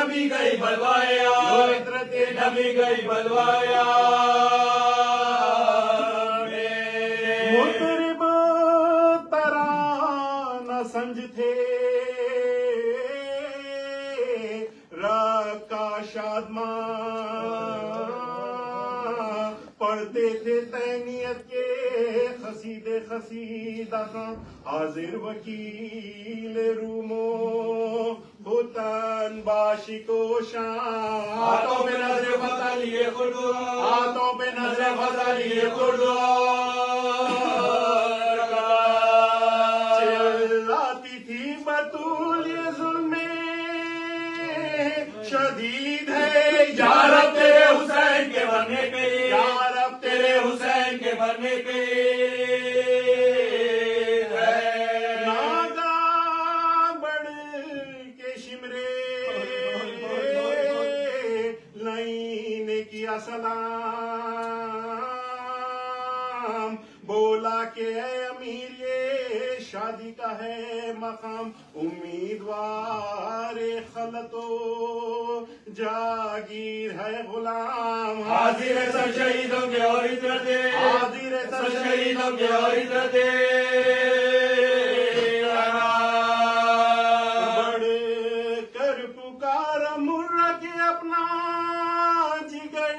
نبی گئی بلوایا عطرت نبی گئی بلوایا مطرب ترانہ سنج تھے رب کا شادمان پڑھتے تھے تینیت کے قصیدہ حاضر وکیل رومو بھوتن باشی کو شان ہاتھوں پہ نظر فتح لیے خردو ہاتھوں پہ نظر فتح لیے خردو چلاتی تھی بطول یہ ظلم شدید ہے یا رب تیرے حسین کے مرنے پہ یا رب تیرے حسین کے مرنے پہ ناگا بڑھ کے شمرے لائن کیا سلام بولا کہ اے امیر یہ شادی کا ہے مقام امیدوار خلطو جاگیر ہے غلام حاضر ہے سب شہیدوں کے اور عزت حاضر ہے سب شہیدوں کے اور عزت بڑھ کر پکار مرہ کے اپنا جگر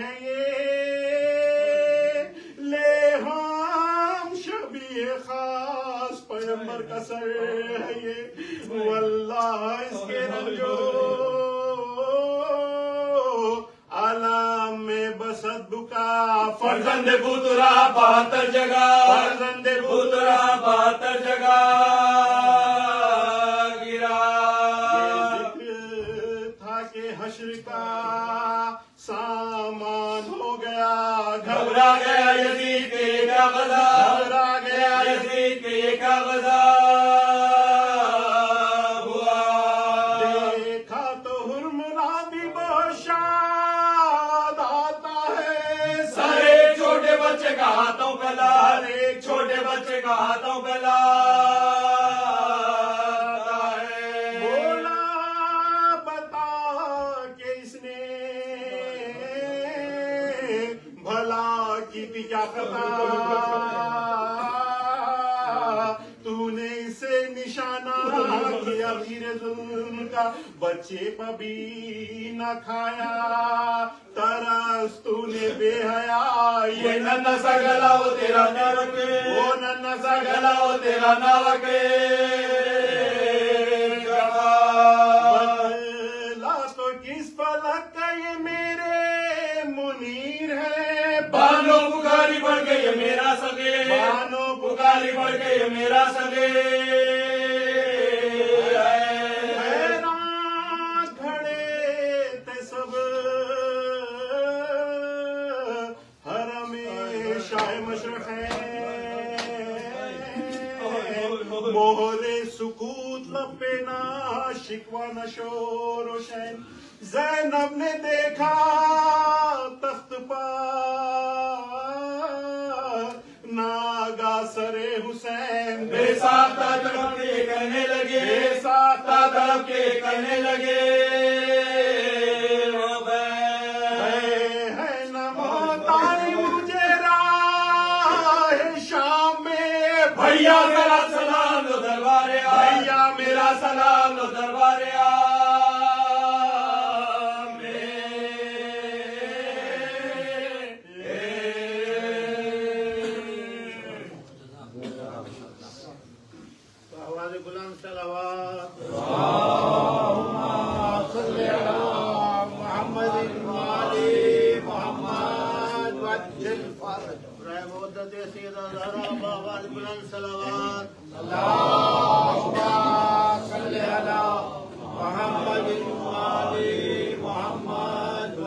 ہے یہ لے ہم شبیہ خاص پیغمبر کا سر ہے یہ واللہ اس کے رنجو عالم میں بسد بکا فرزند بوترا 72 جگہ فرزند بوترا 72 جگہ گرا ذکر تھا کہ حشر کا سامان ہو گیا گھبرا گیا یزید کے یہ کیا غزا گھبرا گیا یزید کے یہ کیا غزا ہوا دیکھا تو ہرملا بھی بہت شاد آتا ہے سر ایک چھوٹے بچے کا ہاتھوں پہ لال ایک چھوٹے بچے کا ہاتھوں پہ لاتا ہے بولا بتا کہ اس نے بھلا کی تھی کیا خطا تو نے اسے نشانہ کیا پھر ظلم کا بچے پہ بھی نہ کھایا ترس تو نے بے حیا یہ ننھا سا گلا وہ تیرا نہ رکھے وہ ننھا سا گلا وہ تیرا نہ رکھے بدلا تو کس فلک کا یہ میرے منیر ہے بانو پکاری بڑھ گئی ہے میرا سگے بانو پکاری بڑھ گئی ہے میرا سگے حیران کھڑے تھے سب حرم شاہ مشرق ہے مہر سکوت لب پہ نہ شکوہ نہ شور و شین زینب نے دیکھا تخت پر ناگا سر حسین بے ساختہ طرف کے کہنے لگے بے ساختہ طرف کے کہنے لگے ہے نہ محتاج مجھے راہ شام میں بھیا میرا سلام لو دربار بھیا میرا سلام لو دربار آواز بلند صلوات مدت سیدہ زہرا آواز بلند صلوات اللہم صلی علی محمد وآل محمد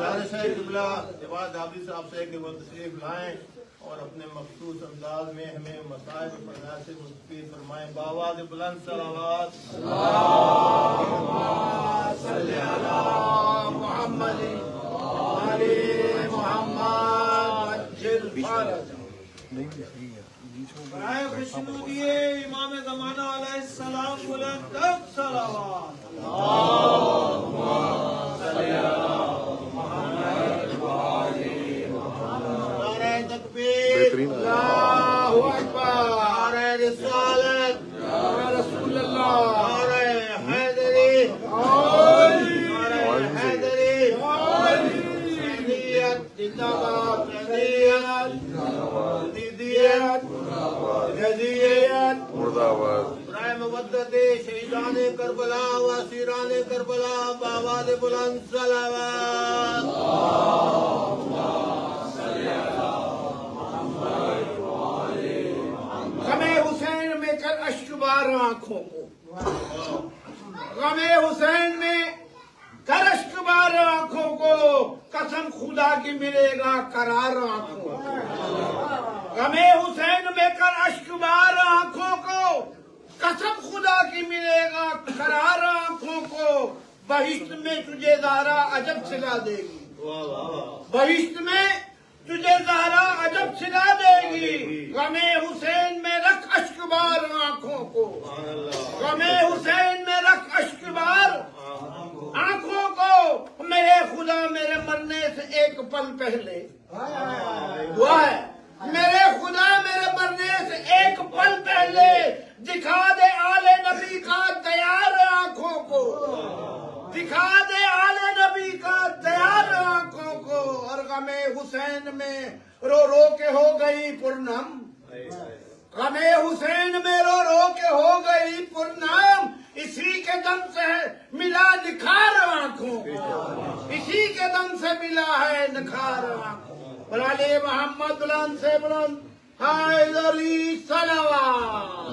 جواد حافظ صاحب سے کہ وہ تشریف لائیں اور اپنے مخصوص انداز میں ہمیں مسائل پردہ سے مستفید فرمائیں بآواز بلند صلوات اللہم صلی علی محمد وآل محمد برائے خوشنودی امام زمانہ علیہ السلام بلند تک صلوات حیدری حیدریت زندہ باد حیدریت حیدریت حیدریت برائے مودت شہیدان کربلا و اسیران کربلا بآواز بلند صلوات غم حسین میں کر اشک بار آنکھوں کو غم حسین میں کر اشک بار آنکھوں کو قسم خدا کی ملے گا قرار آنکھوں کو غم حسین میں کر اشک بار آنکھوں کو قسم خدا کی ملے گا قرار آنکھوں کو بہشت میں تجھے زہرا عجب سلا دے گی بہشت میں تجھے زہرا عجب سلا دے گی غم حسین میں رکھ اشک بار آنکھوں کو غم حسین میں رکھ اشک بار آنکھوں کو میرے خدا میرے مرنے سے ایک پل پہلے ہوا ہے میرے خدا میرے مرنے سے ایک پل پہلے دکھا دے آل نبی کا تیار آنکھوں کو دکھا دے آل نبی کا تیار آنکھوں کو اور غم حسین میں رو رو کے ہو گئی پرنم غم حسین میں رو رو کے ہو گئی پرنام اسی کے دم سے ملا نکھار آنکھوں کو اسی کے دم سے ملا ہے نکھار آنکھوں علی محمد بلند سے بلند حیدری صلوات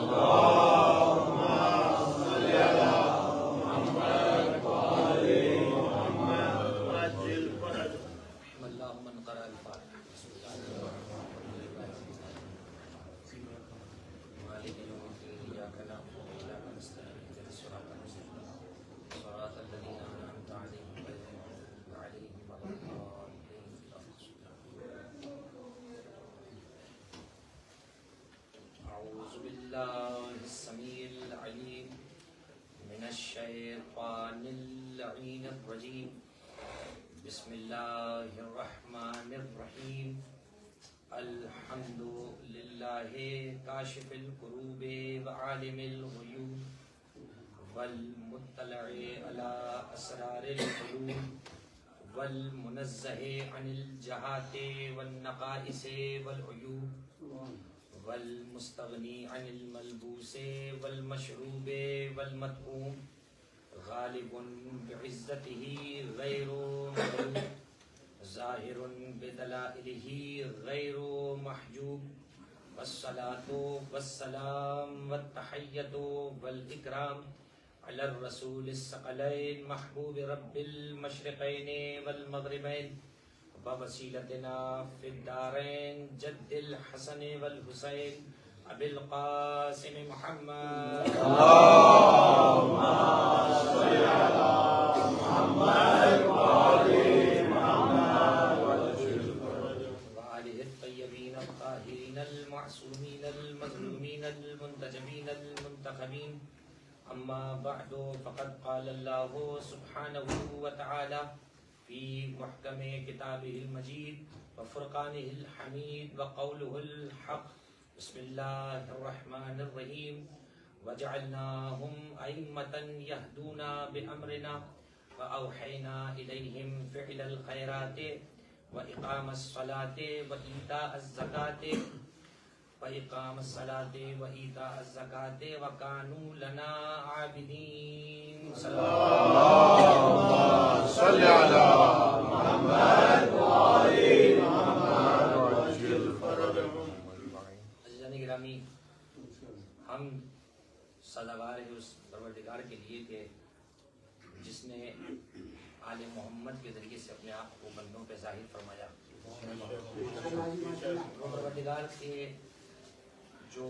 السميع العليم من الشيطان اللعين الرجيم بسم الله الرحمن الرحيم الحمد لله كاشف الكروب وعالم الغيوب والمطلع على أسرار القلوب والمنزه عن الجهات والنقائص والعيوب والمستغنی عن الملبوس والمشروب والمطعوم غالب بعزته غیر مغلوب ظاہر بدلائله غیر محجوب والصلاة والسلام والتحیۃ والاکرام علی الرسول الثقلین محبوب رب المشرقین والمغربین ووسیلتنا فی الدارین جد الحسن والحسین ابی القاسم محمد اللهم صل على محمد وآل محمد وآلہ الطیبین الطاہرین المعصومین المظلومین المنتجبین المنتخبین اما بعد فقد قال اللہ سبحانہ وتعالی في محكم كتابه المجيد وفرقانه الحميد وقوله الحق بسم الله الرحمن الرحيم وجعلناهم أئمة يهدون بأمرنا وأوحينا إليهم فعل الخيرات وإقام الصلاة وإيتاء الزكاة وكانوا لنا عابدين اللهم صل على محمد وآل محمد وعجل فرجهم. عزیزان گرامی، ہم سزاوار ہیں اس پروردگار کے لیے کہ جس نے آل محمد کے ذریعے سے اپنے آپ کو بندوں پہ ظاہر فرمایا. پروردگار کے جو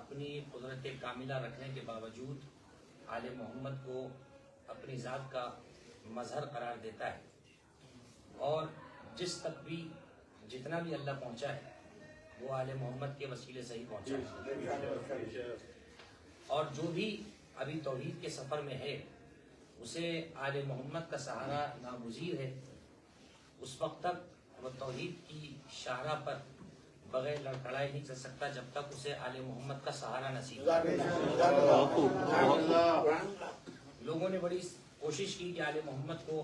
اپنی قدرت کاملہ رکھنے کے باوجود آل محمد کو اپنی ذات کا مظہر قرار دیتا ہے، اور جس تک بھی جتنا بھی اللہ پہنچا ہے وہ آل محمد کے وسیلے سے ہی پہنچا ہے، اور جو بھی ابھی توحید کے سفر میں ہے اسے آل محمد کا سہارا ناگزیر ہے. اس وقت تک وہ توحید کی شاہراہ پر بغیر لڑکھڑائے نہیں چل سکتا جب تک اسے آل محمد کا سہارا نصیب ہو. لوگوں نے بڑی کوشش کی کہ آل محمد کو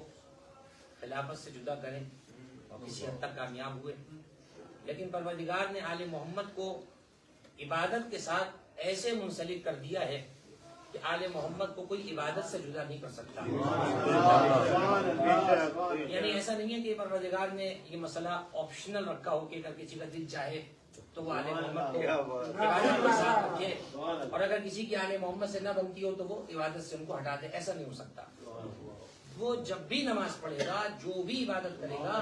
خلافت سے جدا کریں اور کسی حد تک کامیاب ہوئے، لیکن پروردگار نے آل محمد کو عبادت کے ساتھ ایسے منسلک کر دیا ہے کہ آل محمد کو کوئی عبادت سے جدا نہیں کر سکتا۔ یعنی ایسا نہیں ہے کہ پروردگار نے یہ مسئلہ آپشنل رکھا ہو کہ اگر کسی کا دل چاہے تو وہ آل محمد کو عبادت کے ساتھ رکھے، اور اگر کسی کی آل محمد سے نہ بنتی ہو تو وہ عبادت سے ان کو ہٹا دے، ایسا نہیں ہو سکتا۔ وہ جب بھی نماز پڑھے گا، جو بھی عبادت کرے گا،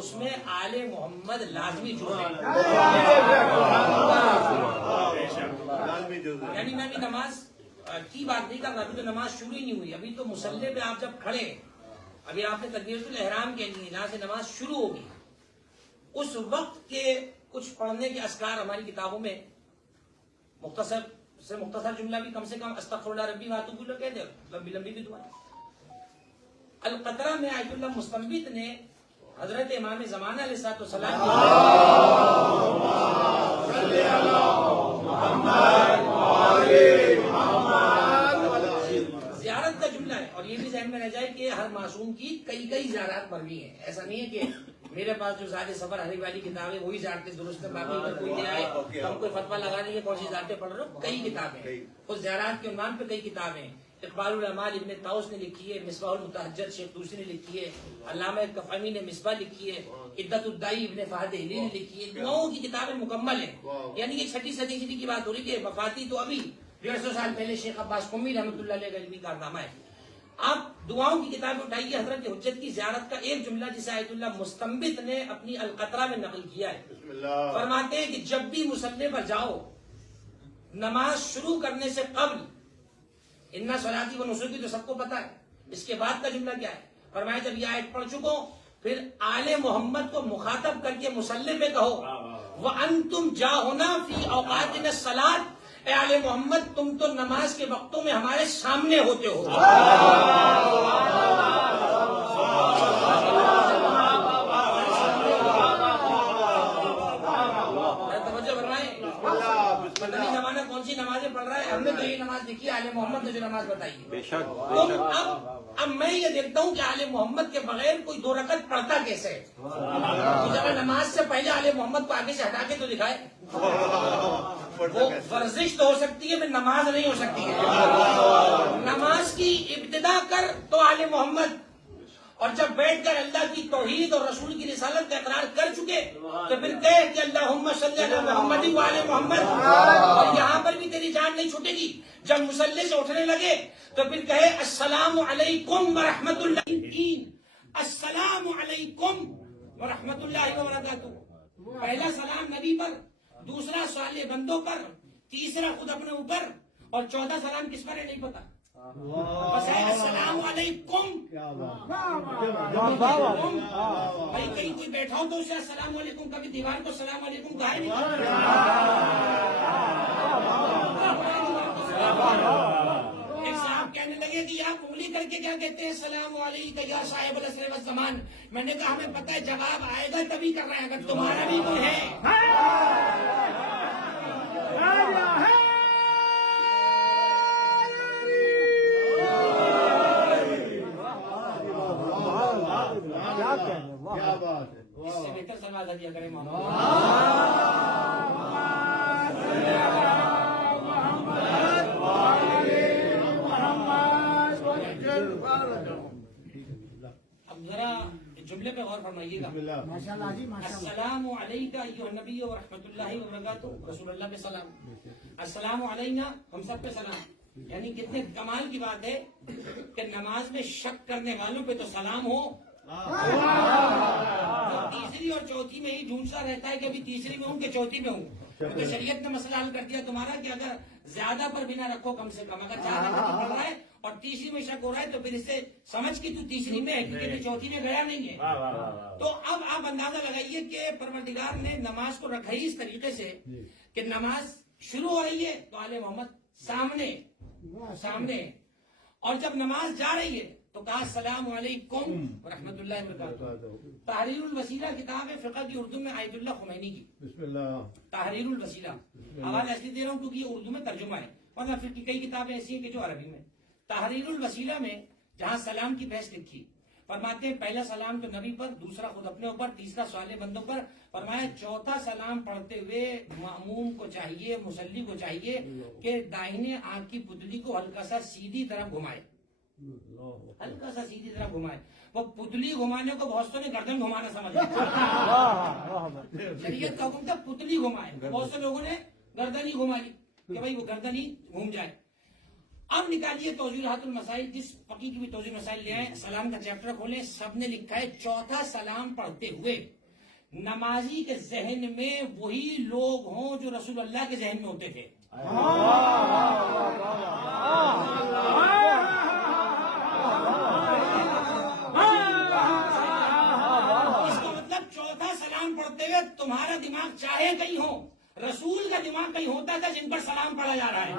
اس میں آل محمد لازمی جڑے۔ یعنی میں بھی نماز کی بات نہیں کر رہا، ابھی تو نماز شروع ہی نہیں ہوئی، ابھی تو مصلی پہ آپ جب کھڑے، ابھی آپ نے تکبیرۃ الاحرام کے لیے جہاں سے نماز شروع ہوگی، اس وقت کے کچھ پڑھنے کے اذکار ہماری کتابوں میں مختصر سے مختصر جملہ بھی کم سے کم استغفر اللہ ربی واتوب الیہ کہہ دے، لمبی لمبی بھی دعائیں۔ القطرہ میں آیت اللہ مستنبط نے حضرت امام زمانہ علیہ السلام زیارت کا جملہ ہے، اور یہ بھی ذہن میں رہ جائے کہ ہر معصوم کی کئی زیارات مروی ہیں۔ ایسا نہیں ہے کہ میرے پاس جو زاد سفر ہری والی کتاب ہے وہی زیارتیں درست ہے، باقی اگر کوئی لے آئے تو ہم کوئی فتویٰ لگا دیں گے کون سی زیارتیں پڑھ رہے ہو۔ کئی کتابیں، اس زیارات کے عنوان پہ کئی کتابیں، اقبال الاعمال ابن طاؤس نے لکھی ہے، مصباح المتہجر شیخ طوسی نے لکھی ہے، علامہ کفعمی نے مصباح لکھی ہے، عدت الدائی ابن فہد دہلی نے لکھی ہے، دعاؤں کی کتابیں مکمل ہیں۔ یعنی کہ 6 صدی ہجری کی بات ہو رہی ہے، وفاتی تو ابھی 150 سال پہلے شیخ عباس قمی رحمۃ اللہ علیہ کا علمی کارنامہ ہے۔ آپ دعاؤں کی کتابیں اٹھائیے، حضرت حجت کی زیارت کا ایک جملہ جسے آیت اللہ مستنبط نے اپنی القطرہ میں نقل کیا ہے، فرماتے ہیں کہ جب بھی مصلی پر جاؤ، نماز شروع کرنے سے قبل اِنَّ صَلَاتِي وَنُسُكِي تو سب کو پتا ہے، اس کے بعد کا جملہ کیا ہے؟ فرمایا جب یہ آیت پڑھ چکو پھر آل محمد کو مخاطب کر کے مصلی پہ کہو وَأَنْتُمْ جَاهُنَا فِي أَوْقَاتِنَا الصَّلَاةِ، اے آل محمد تم تو نماز کے وقتوں میں ہمارے سامنے ہوتے ہو۔ توجہ فرمائیں، مدنی زمانہ کون سی نمازیں پڑھ رہا ہے؟ ہم نے تو یہ نماز دیکھی ہے، آل محمد نے جو نماز بتائی ہے۔ اب میں یہ دیکھتا ہوں کہ آل محمد کے بغیر کوئی 2 رکعت پڑھتا کیسے ہے؟ اگر نماز سے پہلے آل محمد کو آگے سے ہٹا کے تو دکھائے۔ وہ ورزش تو ہو سکتی ہے، پھر نماز نہیں ہو سکتی ہے۔ نماز کی ابتدا کر تو آل محمد، اور جب بیٹھ کر اللہ کی توحید اور رسول کی رسالت کا اقرار کر چکے تو پھر کہے کہ اللہم صلی علی محمد و آل محمد، اور یہاں پر بھی تیری جان نہیں چھوٹے گی۔ جب مصلی سے اٹھنے لگے تو پھر کہے السلام علیکم ورحمۃ اللہ، السلام علیکم ورحمۃ اللہ وبرکاتہ۔ پہلا سلام نبی پر، دوسرا صالح بندوں پر، تیسرا خود اپنے اوپر، اور 14 سلام کس پر ہے نہیں پتا، بس ہے السلام علیکم۔ بھائی کہیں کوئی بیٹھا ہو تو اسے السلام علیکم، کبھی دیوار کو السلام علیکم کہا نہیں۔ ایک صاحب کہنے لگے کہ آپ انگلی کر کے کیا کہتے ہیں السلام علیکم یا صاحب العصر والزمان؟ میں نے کہا ہمیں پتہ ہے جواب آئے گا تبھی کر رہے ہیں، اگر تمہارا بھی کوئی ہے۔ اس سے بہتر سلام دیا کریں اب ذرا جملے پہ غور فرمائیے گا۔ السلام علیکم ایھا النبی ورحمۃ اللہ وبرکاتہ، رسول اللہ پہ سلام، السلام علینا ہم سب پہ سلام۔ یعنی کتنے کمال کی بات ہے کہ نماز میں شک کرنے والوں پہ تو سلام ہو، تیسری اور چوتھی میں ہی ڈھونڈتا رہتا ہے کہ ابھی تیسری میں ہوں کہ چوتھی میں ہوں، تو شریعت نے مسئلہ حل کر دیا تمہارا کہ اگر زیادہ پر بھی نہ رکھو، کم سے کم اگر زیادہ پر پڑھ رہا ہے اور تیسری میں شک ہو رہا ہے تو پھر اس سے سمجھ کی تو تیسری میں ہے کیونکہ چوتھی میں گیا نہیں ہے۔ تو اب آپ اندازہ لگائیے کہ پروردگار نے نماز کو رکھا ہی اس طریقے سے کہ نماز شروع ہو رہی ہے تو آل محمد سامنے، اور جب نماز جا رہی ہے تو کہا السلام علیکم ورحمۃ اللہ وبرکاتہ۔ تحریر الوسیلہ کتاب ہے فقہ کی اردو میں آیت اللہ خمینی کی، تحریر الوسیلہ، حوالہ اس لیے دے رہا ہوں کیونکہ یہ اردو میں ترجمہ ہے، ورنہ فقہ کی کئی کتابیں ایسی ہیں کہ جو عربی میں۔ تحریر الوسیلہ میں جہاں سلام کی بحث لکھی، فرماتے ہیں پہلا سلام تو نبی پر، دوسرا خود اپنے اوپر، تیسرا صالح بندوں پر، فرمایا چوتھا سلام پڑھتے ہوئے مأموم کو چاہیے، مصلی کو چاہیے کہ داہنے آنکھ کی پتلی کو ہلکا سا سیدھی طرف گھمائے، ہلکا سا سیدھی طرف گھمائے۔ وہ پتلی گھمانے کو بہت سے نے گردن گھمانا سمجھ شریعت کا حکم تھا پتلی گھمائے، بہت سے لوگوں نے گردن ہی گھمائی کہ بھائی وہ گردن ہی گھوم جائے۔ اب نکالیے توضیحات المسائل، جس فقی کی بھی توضیح مسائل لے آئے، سلام کا چیپٹر کھولیں، سب نے لکھا ہے چوتھا سلام پڑھتے ہوئے نمازی کے ذہن میں وہی لوگ ہوں جو رسول اللہ کے ذہن میں ہوتے تھے۔ اس کا مطلب چوتھا سلام پڑھتے ہوئے تمہارا دماغ چاہے کہیں ہو، رسول کا دماغ کہیں ہوتا تھا جن پر سلام پڑھا جا رہا ہے۔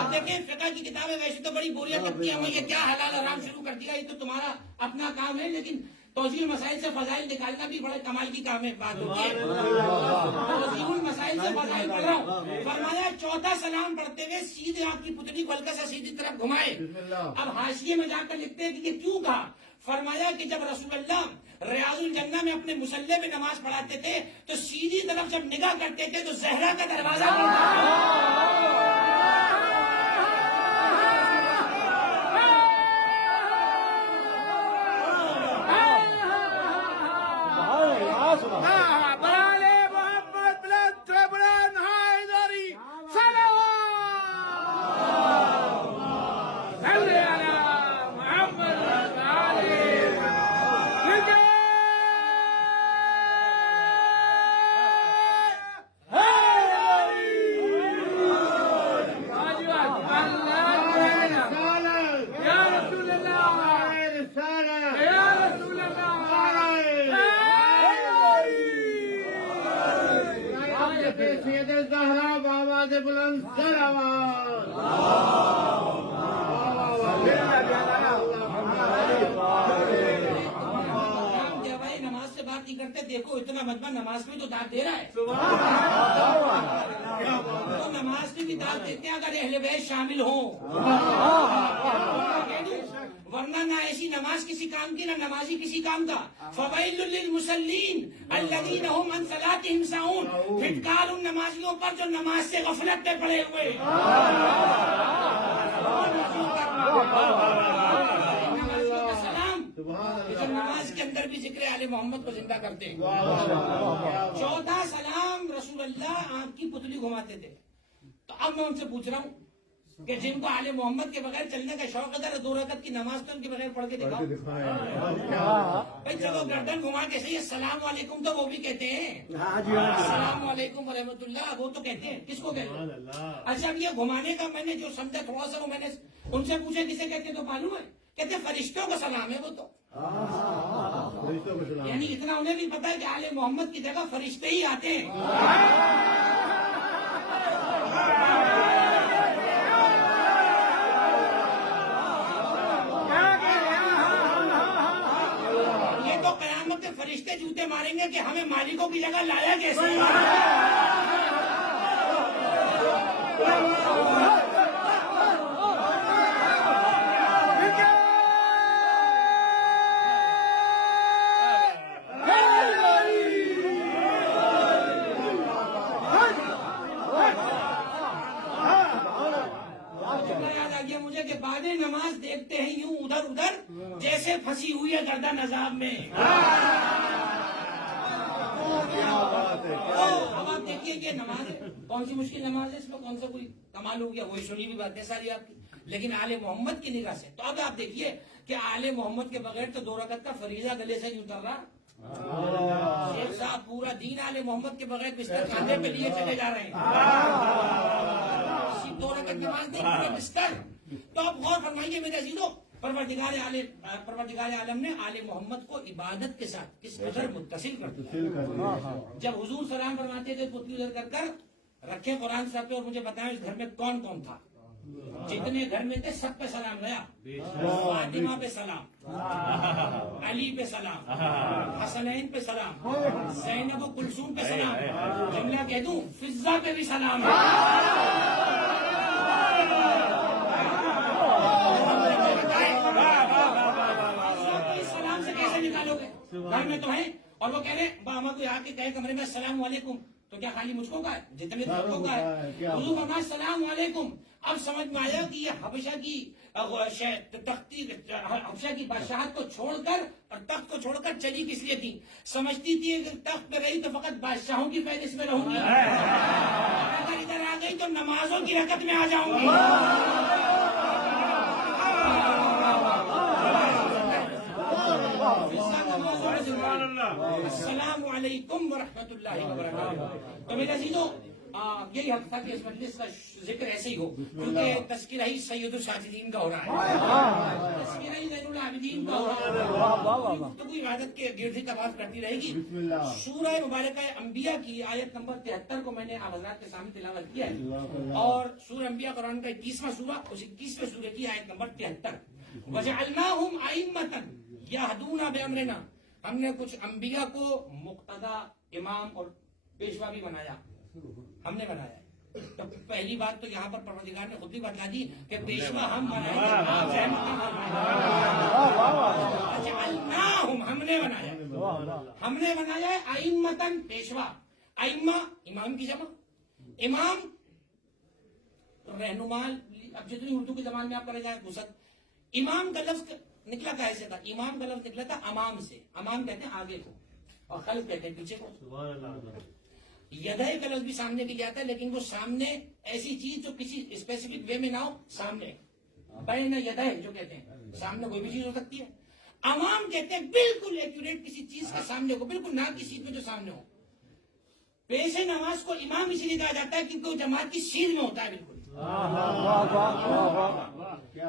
اب دیکھیں فقہ کی کتابیں ویسے تو بڑی بوریاں کرتی ہیں، ہمیں یہ کیا حلال حرام شروع کر دیا، یہ تو تمہارا اپنا کام ہے، لیکن توضیح المسائل سے فضائل نکالنا بھی بڑے کمال کی کام ہے، بات ہوتی ہے۔ توضیح المسائل سے فضائل پڑھ رہا ہوں، فرمایا چوتھا سلام پڑھتے ہوئے سیدھے آپ کی پتلی کو ہلکا سا سیدھی طرف گھمائے۔ اب حاشیے میں جا کر لکھتے ہیں کہ یہ کیوں کہا، فرمایا کہ جب رسول اللہ ریاض الجنہ میں اپنے مصلی میں نماز پڑھاتے تھے تو سیدھی طرف جب نگاہ کرتے تھے تو زہرا کا دروازہ کھلتا تھا۔ سید زہرا بابا سے بلند سر آواز، نماز سے بات نہیں کرتے، دیکھو اتنا مجمع نماز میں تو داد دے رہا ہے، تو نماز میں بھی داد دیتے ہیں اگر اہل بیت شامل ہوں، ورنہ نہ ایسی نماز کسی کام کی، نہ نمازی کسی کام کا۔ فویل للمصلین الذین هم عن صلاتهم ساہون، پھٹکار ان نمازیوں پر جو نماز سے غفلت میں پڑے ہوئے۔ سلام نماز کے اندر بھی ذکر آل محمد کو زندہ کرتے ہیں۔ چوتھا سلام رسول اللہ آنکھ کی پتلی گھماتے تھے۔ تو اب میں ان سے پوچھ رہا ہوں کہ جن کو آل محمد کے بغیر چلنے کا شوق ہے، دو رکعت کی نماز تو ان کے بغیر پڑھ کے دکھاؤ بھائی، چلو گردن گھما کے صحیح، السلام علیکم تو وہ بھی کہتے ہیں، السلام علیکم ورحمۃ اللہ وہ تو کہتے ہیں، کس کو کہتے ہیں؟ اچھا اب یہ گھمانے کا میں نے جو سمجھا تھوڑا سا، وہ میں نے ان سے پوچھا کسے کہتے ہیں تو معلوم ہے، کہتے ہیں فرشتوں کو سلام ہے وہ تو، یعنی اتنا انہیں بھی پتا ہے کہ آل محمد کی جگہ فرشتے ہی آتے ہیں۔ تو قیامت کے فرشتے جوتے ماریں گے کہ ہمیں مالکوں کی جگہ لایا کیسے۔ یاد آ گیا مجھے کہ بعد نماز دیکھتے ہیں یوں ادھر ادھر جیسے پھنسی ہوئی ہے گردن عذاب میں۔ اب آپ دیکھیے کہ نماز کون سی مشکل نماز ہے، اس میں کون سا کوئی کمال ہو گیا، وہی سنی بھی باتیں ساری آپ کی، لیکن آل محمد کی نگاہ سے تو اب آپ دیکھیے کہ آل محمد کے بغیر تو 2 رکعت کا فریضہ گلے سے نہیں اتر رہا۔ شیخ صاحب پورا دین آل محمد کے بغیر بستر کاندھے پہ لیے چلے جا رہے ہیں، 2 رکعت نماز نہیں پورے بستر۔ تو اب غور فرمائیے میرے عزیزو، پروردگار عالم نے آل محمد کو عبادت کے ساتھ کس قدر متصل کر دیا۔ جب حضور سلام فرماتے تھے پتلی ادھر کر کر رکھے قرآن صاحب پہ اور مجھے بتائیں اس گھر میں کون کون تھا، جتنے گھر میں تھے سب پہ سلام گیا، فاطمہ پہ سلام، علی پہ سلام، حسنین پہ سلام، زینب و کلثوم پہ سلام، جملہ کہہ دوں فضہ پہ بھی سلام ہے۔ گھر میں تو ہیں اور وہ کہہ رہے ہیں ماما کو آ کے کہے کمرے میں السلام علیکم تو کیا خالی مجھ کو کا ہے جتنے سب کو کا ہے حضور فرمایا السلام علیکم. اب سمجھ میں آیا کہ یہ حبشہ کی تختی حبشہ کی بادشاہت کو چھوڑ کر اور تخت کو چھوڑ کر چلی کس لیے تھی. سمجھتی تھی اگر تخت پہ رہی تو فقط بادشاہوں کی فہرست میں رہوں گی, اگر ادھر آ گئی تو نمازوں کی حرکت میں آ جاؤں گی. السلام علیکم ورحمۃ اللہ وبرکاتہ. تو میرے عزیزوں یہی حق تھا کہ اس مجلس کا ذکر ایسے ہی ہو کیونکہ تذکرہ ہی سید الساجدین کا ہو رہا ہے, تذکرہ ہی زین العابدین کا ہو رہا ہے. گفتگو عبادت کے گرد ہی طواف کرتی رہے گی. سورہ مبارکہ انبیاء کی آیت نمبر 73 کو میں نے آپ حضرات کے سامنے تلاوت کیا ہے اور سورہ انبیاء قرآن کا 21واں سورہ اس 21ویں سورہ کی آیت نمبر 73. وَجَعَلْنَاهُمْ أَئِمَّةً يَهْدُونَ بِأَمْرِنَا. ہم نے کچھ انبیاء کو مقتدا, امام اور پیشوا بھی بنایا, ہم نے بنایا ہے. تو پہلی بات تو یہاں پر پروردگار نے خود بھی بتلا دی کہ پیشوا ہم بنائیں گے, ہم نے بنایا, ہم نے بنایا ہے ائمتن پیشوا. ائمہ امام کی جمع, امام رہنما. اب جتنی اردو کی زبان میں آپ کرے جائیں گسد, امام کا لفظ نکلا کیسے تھا؟ امام کا لفظ نکلا تھا امام سے. امام کہتے ہیں آگے کو اور خلف کہتے ہیں پیچھے کو. یدہ کا لفظ بھی سامنے کے لیے آتا ہے لیکن وہ سامنے ایسی چیز جو کسی اسپیسیفک وے میں نہ ہو, سامنے بین یدہ جو کہتے ہیں سامنے کوئی بھی چیز ہو سکتی ہے. امام کہتے ہیں بالکل ایکوریٹ کسی چیز کے سامنے کو, بالکل نہ کسی چیز میں جو سامنے ہو. پیش نماز کو امام اسی لیے کہا جاتا ہے کیونکہ وہ جماعت کی سیدھ میں ہوتا ہے. بالکل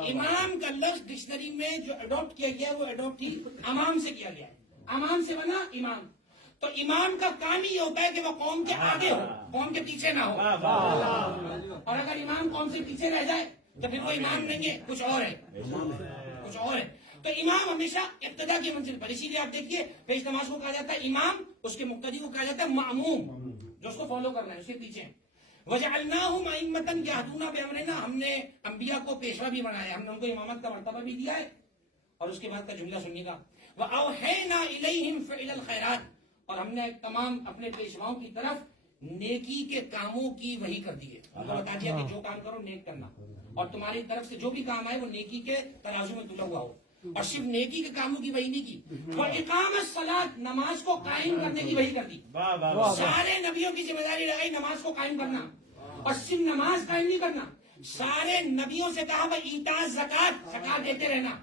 امام کا لفظ ڈکشنری میں جو اڈاپٹ کیا گیا وہ اڈاپٹ ہی امام سے کیا گیا ہے. امام سے بنا امام. تو امام کا کام ہی ہوتا ہے کہ وہ قوم کے آگے ہو, قوم کے پیچھے نہ ہو. اور اگر امام قوم سے پیچھے رہ جائے تو پھر وہ امام نہیں ہے, کچھ اور ہے, کچھ اور ہے. تو امام ہمیشہ ابتدا کی منزل پر. اسی لیے آپ دیکھیے پیش نماز کو کہا جاتا ہے امام, اس کے مقتدی کو کہا جاتا ہے مأموم, جو اس کو فالو کرنا ہے, اس کے پیچھے. وَجَعَلْنَاهُمْ أَئِمَّةً يَهْدُونَ بِأَمْرِنَا. ہم نے انبیاء کو پیشوا بھی بنایا, ہم نے ان کو امامت کا مرتبہ بھی دیا ہے. اور اس کے بعد کا جملہ سنیے گا, وَأَوْحَيْنَا إِلَيْهِمْ فِعْلَ الْخَيْرَاتِ. اور ہم نے تمام اپنے پیشواؤں کی طرف نیکی کے کاموں کی وحی کر دی ہے. ان کو بتا دیا کہ جو کام کرو نیک کرنا, اور تمہاری طرف سے جو بھی کام آئے وہ نیکی کے ترازو میں تلا ہوا ہو. اور صرف نیکی کے کاموں کی وحی نہیں کی, وہ اقامت الصلاۃ, نماز کو قائم کرنے کی وحی کر دی. سارے نبیوں کی ذمہ داری رہی نماز کو قائم کرنا, اور صرف نماز قائم نہیں کرنا, سارے نبیوں سے کہا وہ ایتاء زکات, زکات دیتے رہنا.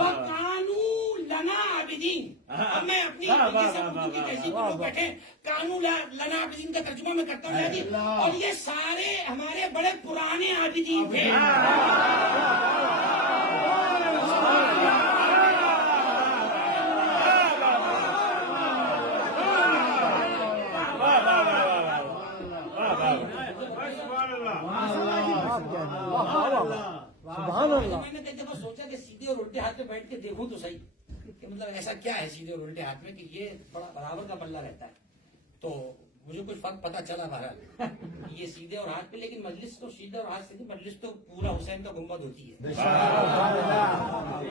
وَقَانُوا لَنَا عَابِدِينَ. اب میں اپنی اردو کی تہذیب کو لوگ بیٹھے قانون لنا عابدین کا ترجمہ میں کرتا ہوں جی, اور یہ سارے ہمارے بڑے پرانے عابدین تھے. میں نے کئی دفعہ سوچا کہ سیدھے اور الٹے ہاتھ میں بیٹھ کے دیکھوں تو صحیح کہ مطلب ایسا کیا ہے سیدھے اور الٹے ہاتھ میں کہ یہ بڑا برابر کا پلہ رہتا ہے. تو مجھے کچھ فرق پتا چلا بہرحال یہ سیدھے اور ہاتھ پہ, لیکن مجلس تو سیدھے اور ہاتھ سے نہیں, مجلس تو پورا حسین کا گنبد ہوتی ہے.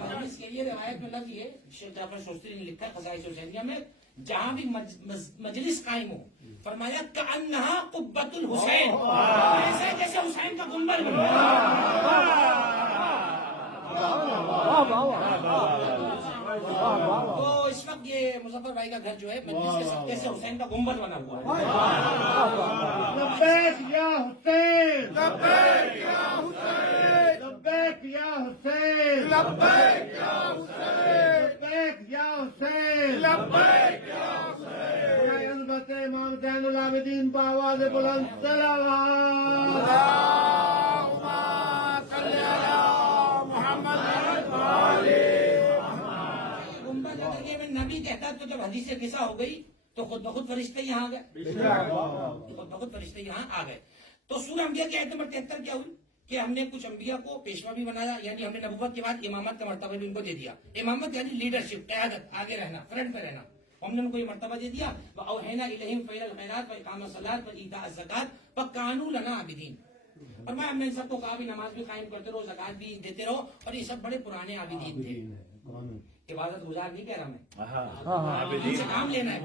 مجلس کے لیے روایت میں لفظ یہ شیخ جعفر شوستری نے لکھا ہے خصائص حسینیہ میں, جہاں بھی مجلس قائم ہو فرمایا کأنہا قبۃ الحسین, ایسا جیسے حسین کا گنبد بنا. تو اس وقت یہ مظفر بھائی کا گھر جو ہے مجلس کے صدقے سے حسین کا گنبد بنا ہوا ہے. لبیک یا حسین, لبیک یا حسین, لبیک یا حسین, لبیک یا حسین, لبیک یا حسین, لبیک یا حسین. عظمت امام زین العابدین بآواز بلند صلوات. اللہم صلی علی محمد. گنبد اگر یہ نبی کہتا تو جب حدیث قصہ ہو گئی تو خود بخود فرشتے یہاں آ گئے, خود بخود فرشتے یہاں آ گئے. تو سورہ انبیاء کی آیت نمبر 73 کیا ہوئی کہ ہم نے کچھ انبیاء کو پیشوا بھی بنایا, یعنی ہم نے نبوت کے بعد امامت کا مرتبہ بھی ان کو دے دیا. امامت یعنی لیڈرشپ, قیادت, آگے رہنا, فرنٹ پہ رہنا, ہم نے ان کو یہ مرتبہ دے دیا. وَأَوْحَيْنَا إِلَيْهِمْ فِعْلَ الْخَيْرَاتِ وَإِقَامَ الصَّلَاةِ وَإِيتَاءَ الزَّكَاةِ وَكَانُوا لَنَا عَابِدِينَ. فرمایا میں ان سب کو کہا بھی نماز بھی قائم کرتے رہو، زکات بھی دیتے رہو، اور یہ سب بڑے پرانے عابدین تھے. عبادت گزار نہیں کہہ رہا میں، ان سے کام لینا ہے.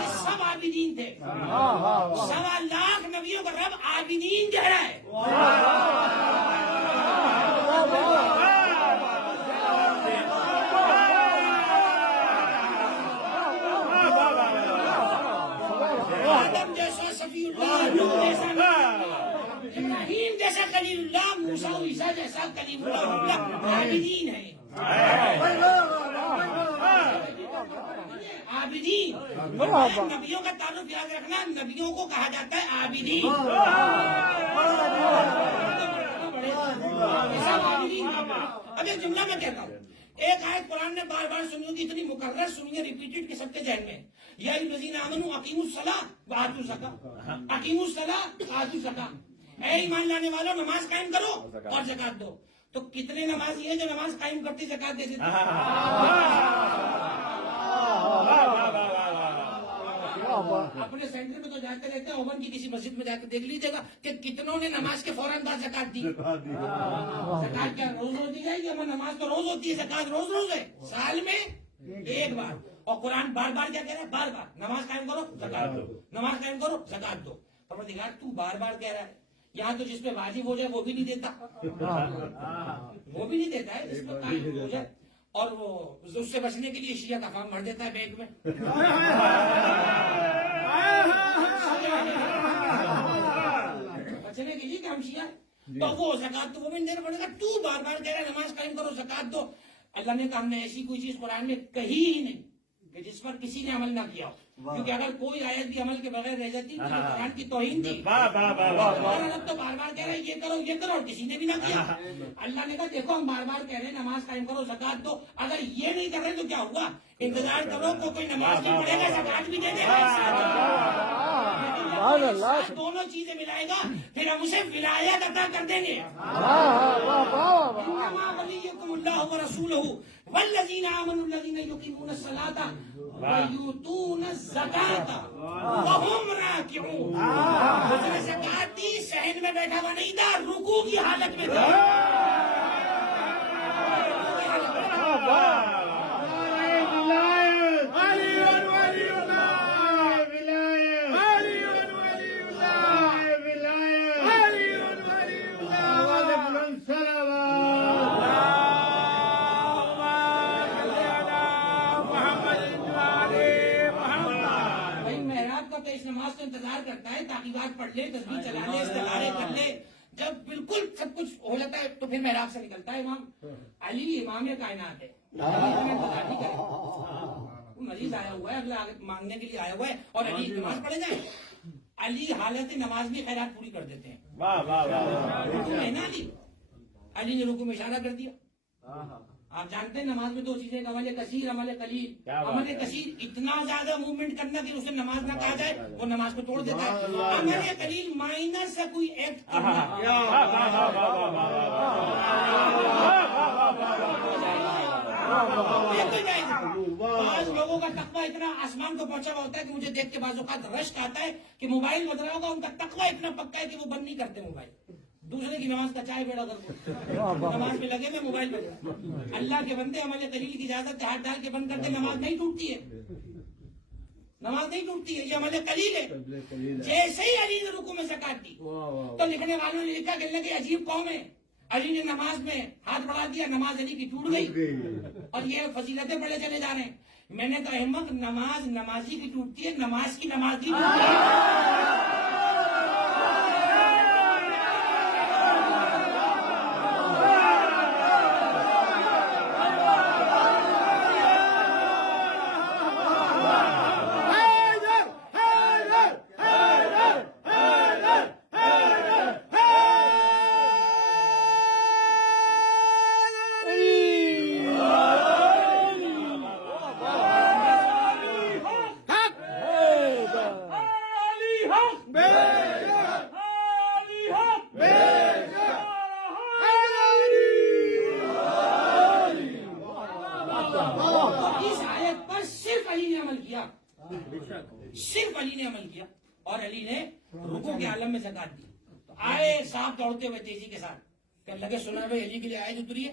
یہ سب عابدین تھے. 1.25 لاکھ نبیوں کا رب عابدین کہہ رہا ہے. آدم جیسا صفی اللہ، نوح جیسا ابراہیم جیسا خلیل اللہ، موسیٰ و عیسیٰ جیسا کلیم اللہ، عابدین ہیں. عابدین نبیوں کا تعلق یاد رکھنا، نبیوں کو کہا جاتا ہے عابدین. اب ایک جملہ میں کہتا ہوں، ایک آیت قرآن نے بار بار سنی ہوگی، اتنی مکرر سنی ہے، ریپیٹڈ کہ سب کے ذہن میں، یا الذین آمنوا اقیموا الصلاۃ وآتوا الزکاۃ، اقیموا الصلاۃ وآتوا الزکاۃ، اے ایمان لانے والوں نماز قائم کرو اور زکات دو. تو کتنے نمازی ہیں جو نماز قائم کرتے زکات دے دیتے؟ اپنے سینٹر میں تو جاتے رہتے ہیں، اوون کی کسی مسجد میں جا کے دیکھ لیجیے گا کہ کتنوں نے نماز کے فوراً بعد زکات دی. زکات کیا روز روز دی جائے گی؟ ہمیں نماز تو روز ہوتی ہے، زکات روز روز ہے، سال میں ایک بار. اور قرآن بار بار کیا کہہ رہا ہے؟ بار بار نماز قائم کرو زکات دو، نماز قائم کرو زکات دو. پروردگار تو بار بار کہہ رہا ہے، یہاں تو جس پہ واجب ہو جائے وہ بھی نہیں دیتا، وہ بھی نہیں دیتا ہے، جس پہ قائم ہو جائے. اور وہ اس سے بچنے کے لیے شیعہ کا فارم بھر دیتا ہے بینک میں. بچنے کے لیے کہ ہم شیعہ، تو وہ زکات تو وہ بھی نہیں دینا پڑے گا. تو بار بار کہہ رہا ہے نماز قائم کرو زکات دو. اللہ نے کہا ہم نے ایسی کوئی چیز قرآن میں کہی ہی نہیں کہ جس پر کسی نے عمل نہ کیا ہو، کیونکہ اگر کوئی آیت بھی عمل کے بغیر رہ جاتی تو قرآن کی توہین تھی. اللہ تو بار بار کہہ رہے ہیں یہ کرو اور کسی نے بھی نہ کیا. اللہ نے کہا دیکھو ہم بار بار کہہ رہے ہیں نماز قائم کرو زکات دو، اگر یہ نہیں کر رہے تو کیا ہوا؟ انتظار کرو کوئی نماز بھی پڑھے گا زکات بھی دے دے گا، دونوں چیزیں ملائے گا، پھر ہم اسے ولایت عطا کر دیں گے. انما ولیکم اللہ ورسولہ والذین آمنوا الذین یقیمون الصلاۃ ویؤتون الزکاۃ وہم راکعون. اس نے زکات دی، صحن میں بیٹھا ہوا نہیں تھا، رکوع کی حالت میں تھا. نماز تو انتظار کرتا ہے، تعقیبات پڑھ لے، تسبیح چلا لے، استغارے کر لے. جب بالکل سب کچھ ہو جاتا ہے تو پھر محراب سے نکلتا ہے. امام علی امام کائنات ہے، انتظار نہیں کرے. مریض آیا ہوا ہے، اگلا مانگنے کے لیے آیا ہوا ہے، اور علی نماز پڑھے جائے. علی حالت نماز میں خیرات پوری کر دیتے ہیں. رکوع ہے نا، علی نے رکوع میں اشارہ کر دیا. آپ جانتے ہیں نماز میں دو چیزیں، عمل کثیر عمل قلیل. عمل کثیر اتنا زیادہ موومنٹ کرنا کہ اسے نماز نہ کہا جائے، وہ نماز کو توڑ دیتا ہے. عمل قلیل مائنر سے کوئی ایکٹ کرنا. بعض لوگوں کا تقویٰ اتنا آسمان کو پہنچا ہوا ہوتا ہے کہ مجھے دیکھ کے بعض اوقات رشک آتا ہے کہ موبائل بج رہا ہوگا، ان کا تقویٰ اتنا پکا ہے کہ وہ بند نہیں کرتے موبائل. دوسرے کی نماز کا چائے بیڑا کر نماز میں لگے میں موبائل میں. اللہ کے بندے عمل قلیل کی اجازت ہاتھ ڈال کے بند کرتے، نماز نہیں ٹوٹتی ہے، نماز نہیں ٹوٹتی ہے، یہ عمل قلیل ہے. جیسے ہی علی نے رکوع میں زکات دی تو لکھنے والوں نے لکھا کہ اللہ کی عجیب قوم ہے، علی نے نماز میں ہاتھ بڑھا دیا، نماز علی کی ٹوٹ گئی اور یہ فضیلتیں پڑھے چلے جا رہے ہیں. میں نے کہا احمد، نماز نمازی کی ٹوٹتی ہے، نماز کی نماز کی ٹوٹتی ہے. صرف علی نے عمل کیا اور علی نے رکوع کے عالم میں زکات دی. تو آئے صاحب دوڑتے ہوئے تیزی کے ساتھ کہ لگے سنا بھائی علی کے لیے آئے اتریے.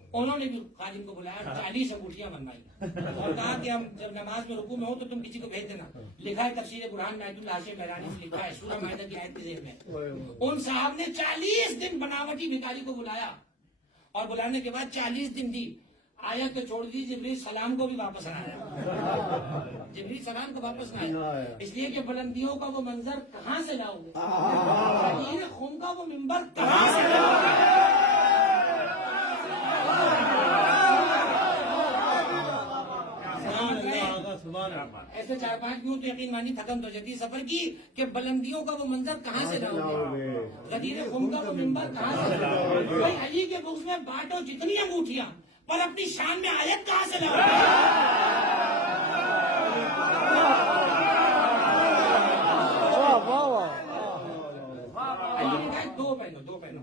انہوں نے بھی خادم کو بلایا 40 انگوٹھیاں بنوائی اور کہا کہ ہم جب نماز میں رکوع میں ہو تو تم کسی کو بھیج دینا. لکھا ہے تفسیر قرآن میں آیت اللہ ہاشم مہرانی سے لکھا ہے سورہ مائدہ کی آیت کے ذیل میں. ان صاحب نے 40 دن بناوٹی بھکاری کو بلایا اور بلانے کے بعد 40 دن دی. آیا تو چھوڑ دی جبریل سلام کو بھی واپس نہ آیا. جبریل سلام کو واپس نہ آیا اس لیے کہ بلندیوں کا وہ منظر کہاں سے لاؤ گے, غدیر خم کا وہ منبر کہاں سے لاؤ گے. ایسے 4-5 کیوں تو یقین مانی ختم ہو جاتی سفر کی کہ بلندیوں کا وہ منظر کہاں سے لاؤ گے, غدیر خم کا وہ منبر کہاں سے لاؤ گے. بھائی علی کے بغض میں بانٹو جتنی انگوٹھیاں پر اپنی شان میں آیت کہاں سے لاؤ گے. علی نے کہا دو پہنو